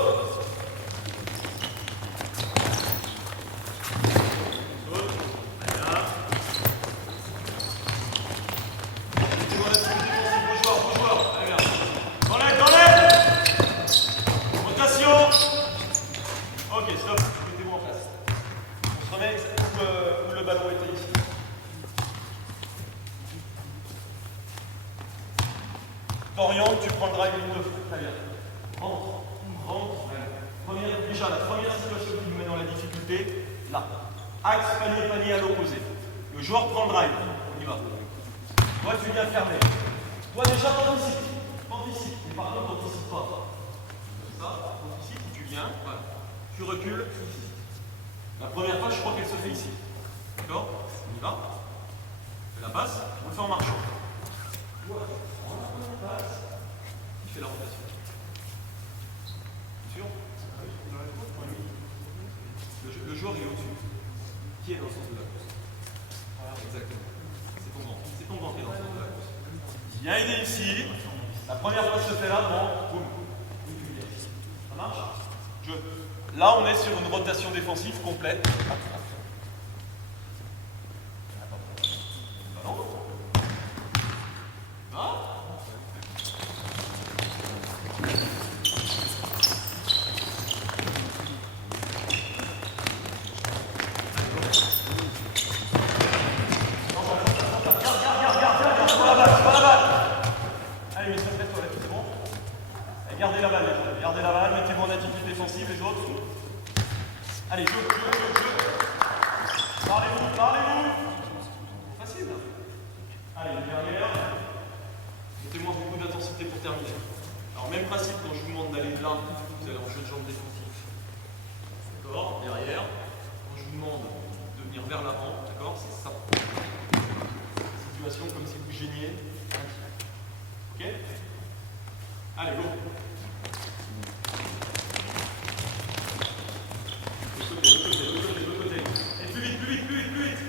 T'orientes, tu prends le drive ligne de feu. Très bien. Rentre. Déjà, la première situation qui nous met dans la difficulté, là. Axe, panier à l'opposé. Le joueur prend le drive. On y va. Toi, tu viens fermer. Toi, déjà, t'anticipes. Mais par contre, t'anticipes pas. Ça, t'anticipes, tu viens. Voilà. Tu recules. La première fois, je crois qu'elle se fait ici. D'accord? On y va. Fais la passe. On le fait en marchant. Il fait la rotation. Sûr? Le joueur il est au-dessus. Qui est dans le sens de la course? Voilà, exactement. C'est ton grand qui est dans le sens de la course. Viens aider ici. La première fois se fait là, bon, boum. Ça marche? Là, on est sur une rotation défensive complète. Gardez la balle, mettez-vous en attitude défensive, les autres. Allez, jeu. Parlez-vous. Facile. Allez, une dernière. Mettez-moi beaucoup d'intensité pour terminer. Alors, même principe, quand je vous demande d'aller là, vous allez en jeu de jambes défensif. D'accord? Derrière. Quand je vous demande de venir vers l'avant, d'accord? C'est ça. Situation comme si vous gêniez. Ok? Allez, go. De côté. Et plus vite.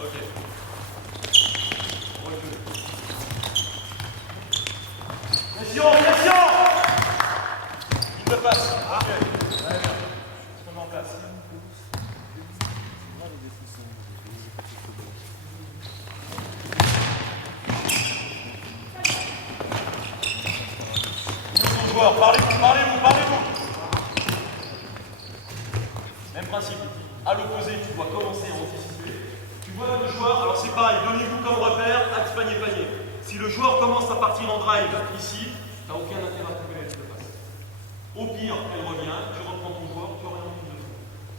Ok. On recule. Pression. Il me passe. Ok. Très bien. On se remet en place. Parlez-vous. Même principe. À l'opposé, tu dois commencer à anticiper. Tu vois le joueur, alors c'est pareil, donnez-vous comme repère, axe panier. Si le joueur commence à partir en drive ici, tu n'as aucun intérêt à trouver la ligne de passe. Au pire, elle revient, tu reprends ton joueur, tu orientes une de feu.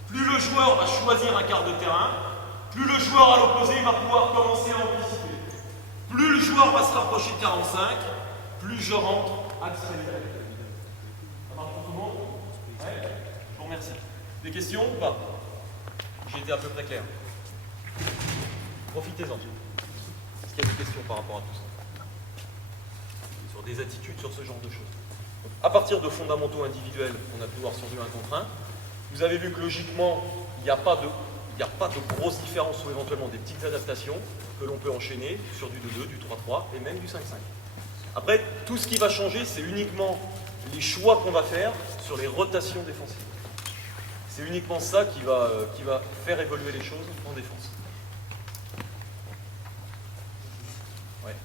Plus le joueur va choisir un quart de terrain, plus le joueur à l'opposé va pouvoir commencer à anticiper. Plus le joueur va se rapprocher de 45, plus je rentre axe réel. Ça marche pour tout le monde? Ouais. Je vous remercie. Des questions ou pas? J'ai été à peu près clair. Profitez-en. Est-ce qu'il y a des questions par rapport à tout ça? Sur des attitudes, sur ce genre de choses. Donc, à partir de fondamentaux individuels qu'on a pu voir sur du 1 contre 1, vous avez vu que logiquement, il n'y a pas de grosses différences ou éventuellement des petites adaptations que l'on peut enchaîner sur du 2-2, du 3-3 et même du 5-5. Après, tout ce qui va changer, c'est uniquement les choix qu'on va faire sur les rotations défensives. C'est uniquement ça qui va faire évoluer les choses en défense. Ouais.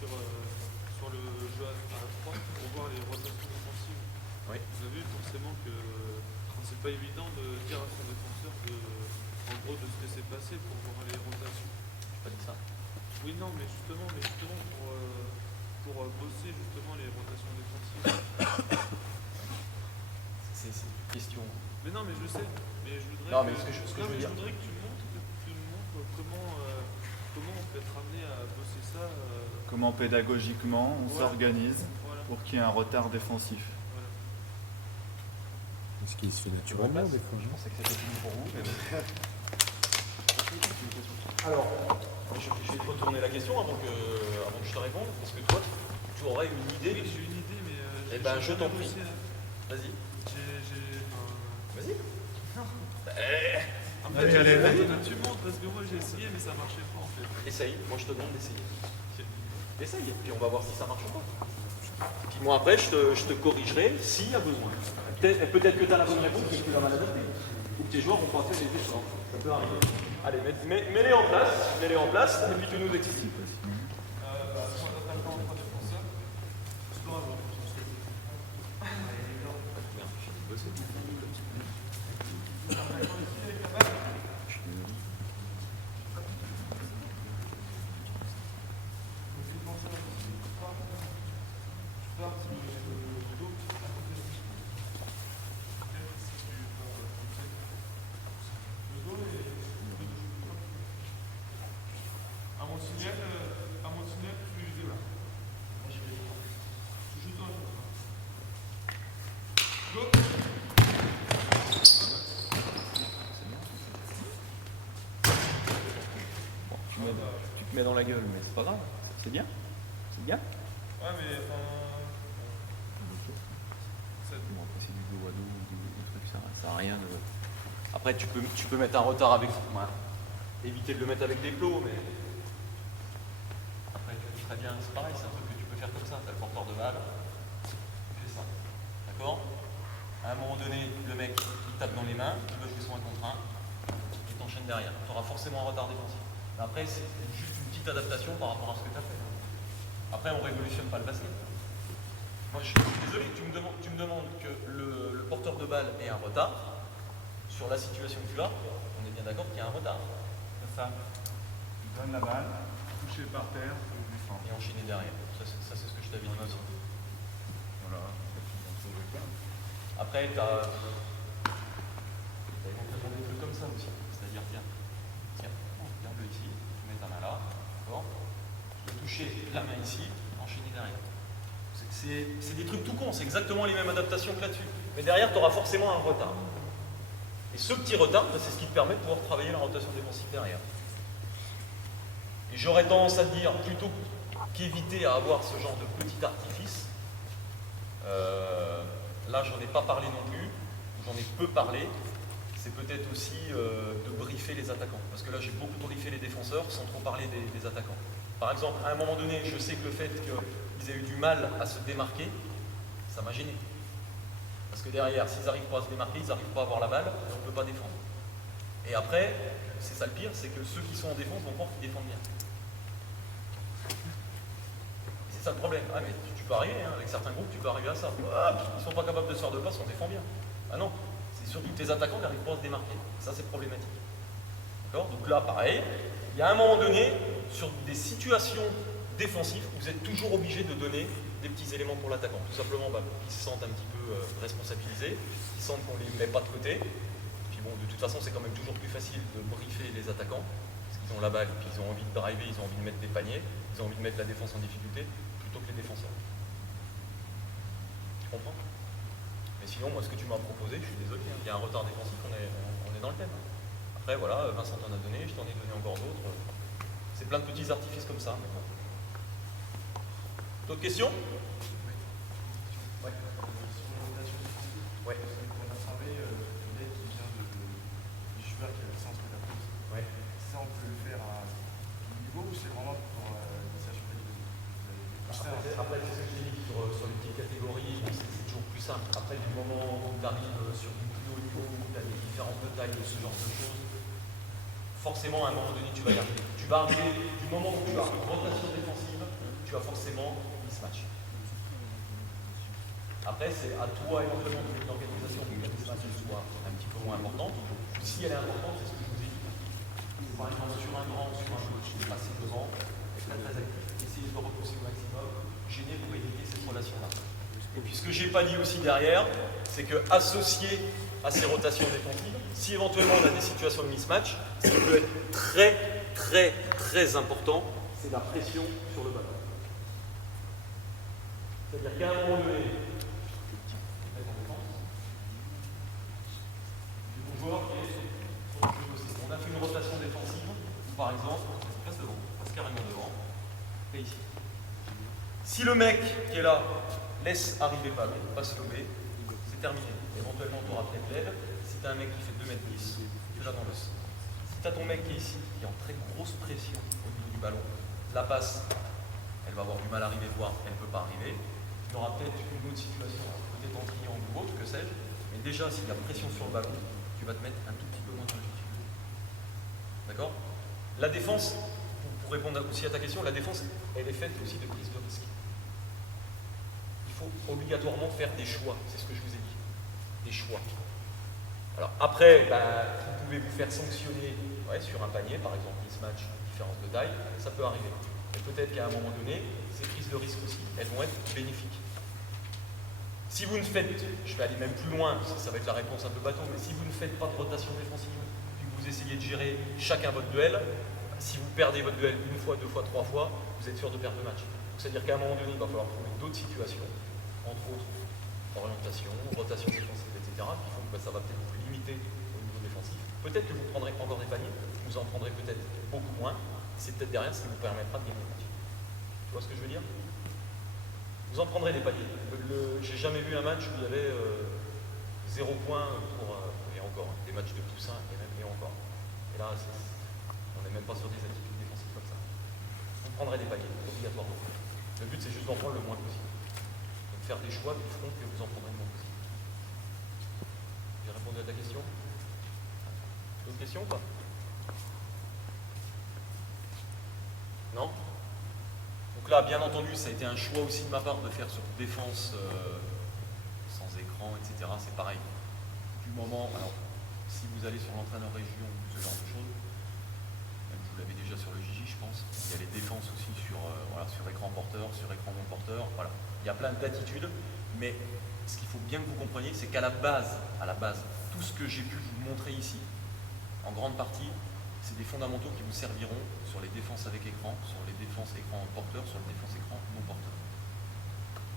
Sur le jeu à 3, pour voir les rotations défensives, Oui. vous avez vu forcément que c'est pas évident de dire à son défenseur en gros de ce que s'est passé pour voir les rotations. J'ai pas dit ça. Oui, non, mais justement pour bosser justement les rotations défensives. C'est une question. Mais non, mais je sais. Mais je voudrais. Non, mais ce que je veux dire. Je voudrais que tu me montres comment on peut être amené à bosser ça. Comment pédagogiquement on s'organise pour qu'il y ait un retard défensif. Voilà. Ce qui se fait naturellement des fois. Je pensais que c'était fini pour vous. Mais... Alors, je vais te retourner la question avant que je te réponde, parce que toi, tu aurais une idée. Oui, j'ai une idée, mais. Eh ben, je t'en prie. Vas-y. Vas-y. Allez, tu montres parce que moi j'ai essayé mais ça marchait pas en fait. Essaye, moi je te demande d'essayer. Essaye, puis on va voir si ça marche ou pas. Puis moi après, je te corrigerai s'il y a besoin. Peut-être que tu as la bonne réponse et que tu l'as mal adapté. Ou que tes joueurs n'ont pas fait les efforts. Ça peut arriver. Allez, mets-les en place, et puis tu nous expliques. Tu te mets dans la gueule, mais c'est pas grave. C'est bien. C'est bien. Ouais, mais enfin. Bon, après, c'est du dos à dos, du truc, ça sert à rien de... Après, tu peux mettre un retard avec. Ouais. Éviter de le mettre avec des plots, mais. Après, tu ferais bien, c'est pareil, c'est un truc que tu peux faire comme ça. Tu as le porteur de balle, tu fais ça. D'accord? À un moment donné, le mec, il tape dans les mains, il veut jouer son 1 contre 1, il t'enchaîne derrière. Tu auras forcément un retard défensif. Mais après, c'est juste une petite adaptation par rapport à ce que tu as fait. Après, on ne révolutionne pas le basket. Moi, je suis désolé, tu me demandes que le porteur de balle ait un retard. Sur la situation que tu as, on est bien d'accord qu'il y a un retard. C'est ça. Tu donnes la balle, toucher par terre, défendre. Et enchaîner derrière. Ça, c'est ce que je t'avais dit aussi. Voilà. Après, tu as éventuellement des trucs comme ça aussi. C'est-à-dire, tiens, regarde-le ici, tu mets ta main là, d'accord? Tu peux toucher la main ici, enchaîner derrière. C'est des trucs tout cons, c'est exactement les mêmes adaptations que là-dessus. Mais derrière, tu auras forcément un retard. Et ce petit retard, c'est ce qui te permet de pouvoir travailler la rotation défensive derrière. Et j'aurais tendance à te dire, plutôt qu'éviter à avoir ce genre de petit artifice, là j'en ai pas parlé non plus, j'en ai peu parlé, c'est peut-être aussi de briefer les attaquants. Parce que là j'ai beaucoup briefé les défenseurs sans trop parler des attaquants. Par exemple, à un moment donné, je sais que le fait qu'ils aient eu du mal à se démarquer, ça m'a gêné. Parce que derrière, s'ils n'arrivent pas à se démarquer, ils n'arrivent pas à avoir la balle, et on ne peut pas défendre. Et après, c'est ça le pire, c'est que ceux qui sont en défense vont croire qu'ils défendent bien. C'est ça le problème. Ah mais tu peux arriver, hein, avec certains groupes, tu peux arriver à ça. Ah, ils ne sont pas capables de se faire de passe, on défend bien. Ah non, c'est surtout que tes attaquants n'arrivent pas à se démarquer. Ça, c'est problématique. D'accord? Donc là, pareil, il y a un moment donné, sur des situations défensives, vous êtes toujours obligé de donner des petits éléments pour l'attaquant. Tout simplement pour qu'ils se sentent un petit peu responsabilisés, qu'ils sentent qu'on ne les met pas de côté. Puis bon, de toute façon, c'est quand même toujours plus facile de briefer les attaquants, parce ils ont la balle, puis ils ont envie de driver, ils ont envie de mettre des paniers, ils ont envie de mettre la défense en difficulté, plutôt que les défenseurs. Tu comprends? Mais sinon, moi, ce que tu m'as proposé, je suis désolé, hein, il y a un retard défensif, on est dans le thème. Après, voilà, Vincent t'en a donné, je t'en ai donné encore d'autres. C'est plein de petits artifices comme ça. Mais bon. D'autres questions? Ouais. Ouais. On a parlé l'aide qui vient du joueur qui a le centre de la prise. Ouais. Ça, on peut le faire à tout niveau ou c'est vraiment pour l'initiation des Après, c'est ce que j'ai dit sur les petites catégories, c'est toujours plus simple. Après, du moment où tu arrives sur du plus haut niveau, où tu as des différences de taille et ce genre de choses, forcément, à un moment donné, tu vas y arriver. Tu vas arriver, du moment où tu as une rotation défensive, tu as forcément mismatch. Après, c'est à toi éventuellement de faire une organisation pour que la mismatch soit un petit peu moins importante. Si elle est importante, c'est ce que je vous ai dit. Par exemple, sur un grand, sur un coach qui est passé devant, est très très actif. Essayez de le repousser au maximum, gêner pour éviter cette relation-là. Et puis ce que je n'ai pas dit aussi derrière, c'est que associé à ces rotations défensives, si éventuellement on a des situations de mismatch, ce qui peut être très très très important, c'est la pression sur le ballon. C'est-à-dire qu'à un moment donné, on a fait une rotation défensive, par exemple, on passe devant, on passe carrément devant, et ici. Si le mec qui est là laisse arriver ballon, passe lobé, c'est terminé. Éventuellement, tu auras peut-être l'aide. Si tu as un mec qui fait 2,10 m, tu l'as dans l'os. Si tu as ton mec qui est ici, qui est en très grosse pression au niveau du ballon, la passe, elle va avoir du mal à arriver, voire elle ne peut pas arriver. Tu auras peut-être une autre situation, peut-être en triangle ou autre, que sais-je. Mais déjà, s'il y a pression sur le ballon, tu vas te mettre un tout petit peu moins dans le difficulté. D'accord? La défense, pour répondre aussi à ta question, la défense, elle est faite aussi de prise de risque. Il faut obligatoirement faire des choix, c'est ce que je vous ai dit. Des choix. Alors après, vous pouvez vous faire sanctionner sur un panier, par exemple, mismatch, différence de taille, ça peut arriver. Et peut-être qu'à un moment donné, ces prises de risque aussi, elles vont être bénéfiques. Si vous ne faites, je vais aller même plus loin, ça va être la réponse un peu bateau, mais si vous ne faites pas de rotation défensive, puis que vous essayez de gérer chacun votre duel, si vous perdez votre duel une fois, deux fois, trois fois, vous êtes sûr de perdre le match. C'est-à-dire qu'à un moment donné, il va falloir trouver d'autres situations, entre autres orientation, rotation défensive, etc., qui font que ça va peut-être vous limiter au niveau défensif. Peut-être que vous prendrez encore des paniers, vous en prendrez peut-être beaucoup moins, c'est peut-être derrière ce qui vous permettra de gagner le match. Tu vois ce que je veux dire? Vous en prendrez des paniers. J'ai jamais vu un match où il y avait 0 point pour, et encore, des matchs de poussin et encore. Et là, on n'est même pas sur des attitudes défensives comme ça. Vous prendrez des paniers, obligatoirement. Le but, c'est juste d'en prendre le moins possible. Donc faire des choix qui feront que vous en prendrez le moins possible. J'ai répondu à ta question? D'autres questions ou pas? Non? Donc là, bien entendu, ça a été un choix aussi de ma part de faire sur défense sans écran, etc. C'est pareil. Du moment, alors, si vous allez sur l'entraîneur région, ce genre de choses, même vous l'avez déjà sur le Gigi, je pense, il y a les défenses aussi sur, sur écran porteur, sur écran non porteur, voilà. Il y a plein d'attitudes, mais ce qu'il faut bien que vous compreniez, c'est qu'à la base, tout ce que j'ai pu vous montrer ici, en grande partie, c'est des fondamentaux qui vous serviront sur les défenses avec écran, sur les défenses écran porteur, sur les défenses écran non porteur.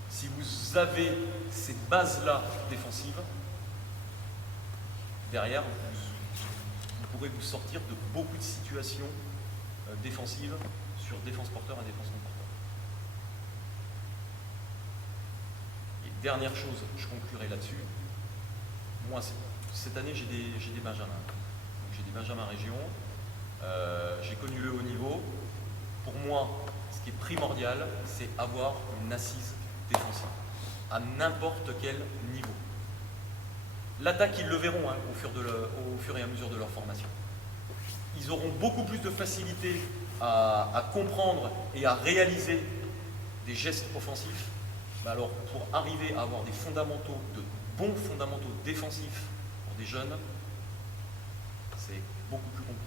Si vous avez ces bases-là défensives, derrière, vous pourrez vous sortir de beaucoup de situations défensives sur défense porteur et défense non porteur. Et dernière chose, je conclurai là-dessus. Moi, cette année, j'ai des benjamins. Donc, j'ai des benjamins région. J'ai connu le haut niveau. Pour moi, ce qui est primordial, c'est avoir une assise défensive à n'importe quel niveau. L'attaque, ils le verront au fur et à mesure de leur formation. Ils auront beaucoup plus de facilité à comprendre et à réaliser des gestes offensifs. Mais alors, pour arriver à avoir des fondamentaux, de bons fondamentaux défensifs pour des jeunes, c'est beaucoup plus compliqué.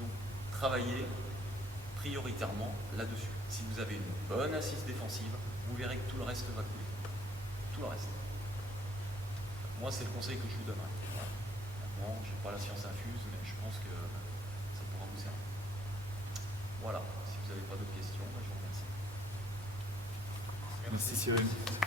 Donc, travaillez prioritairement là-dessus. Si vous avez une bonne assise défensive, vous verrez que tout le reste va couler. Tout le reste. Moi, c'est le conseil que je vous donnerai. Voilà. Maintenant, je n'ai pas la science infuse, mais je pense que ça pourra vous servir. Voilà, si vous n'avez pas d'autres questions, je vous remercie. Merci Cyril.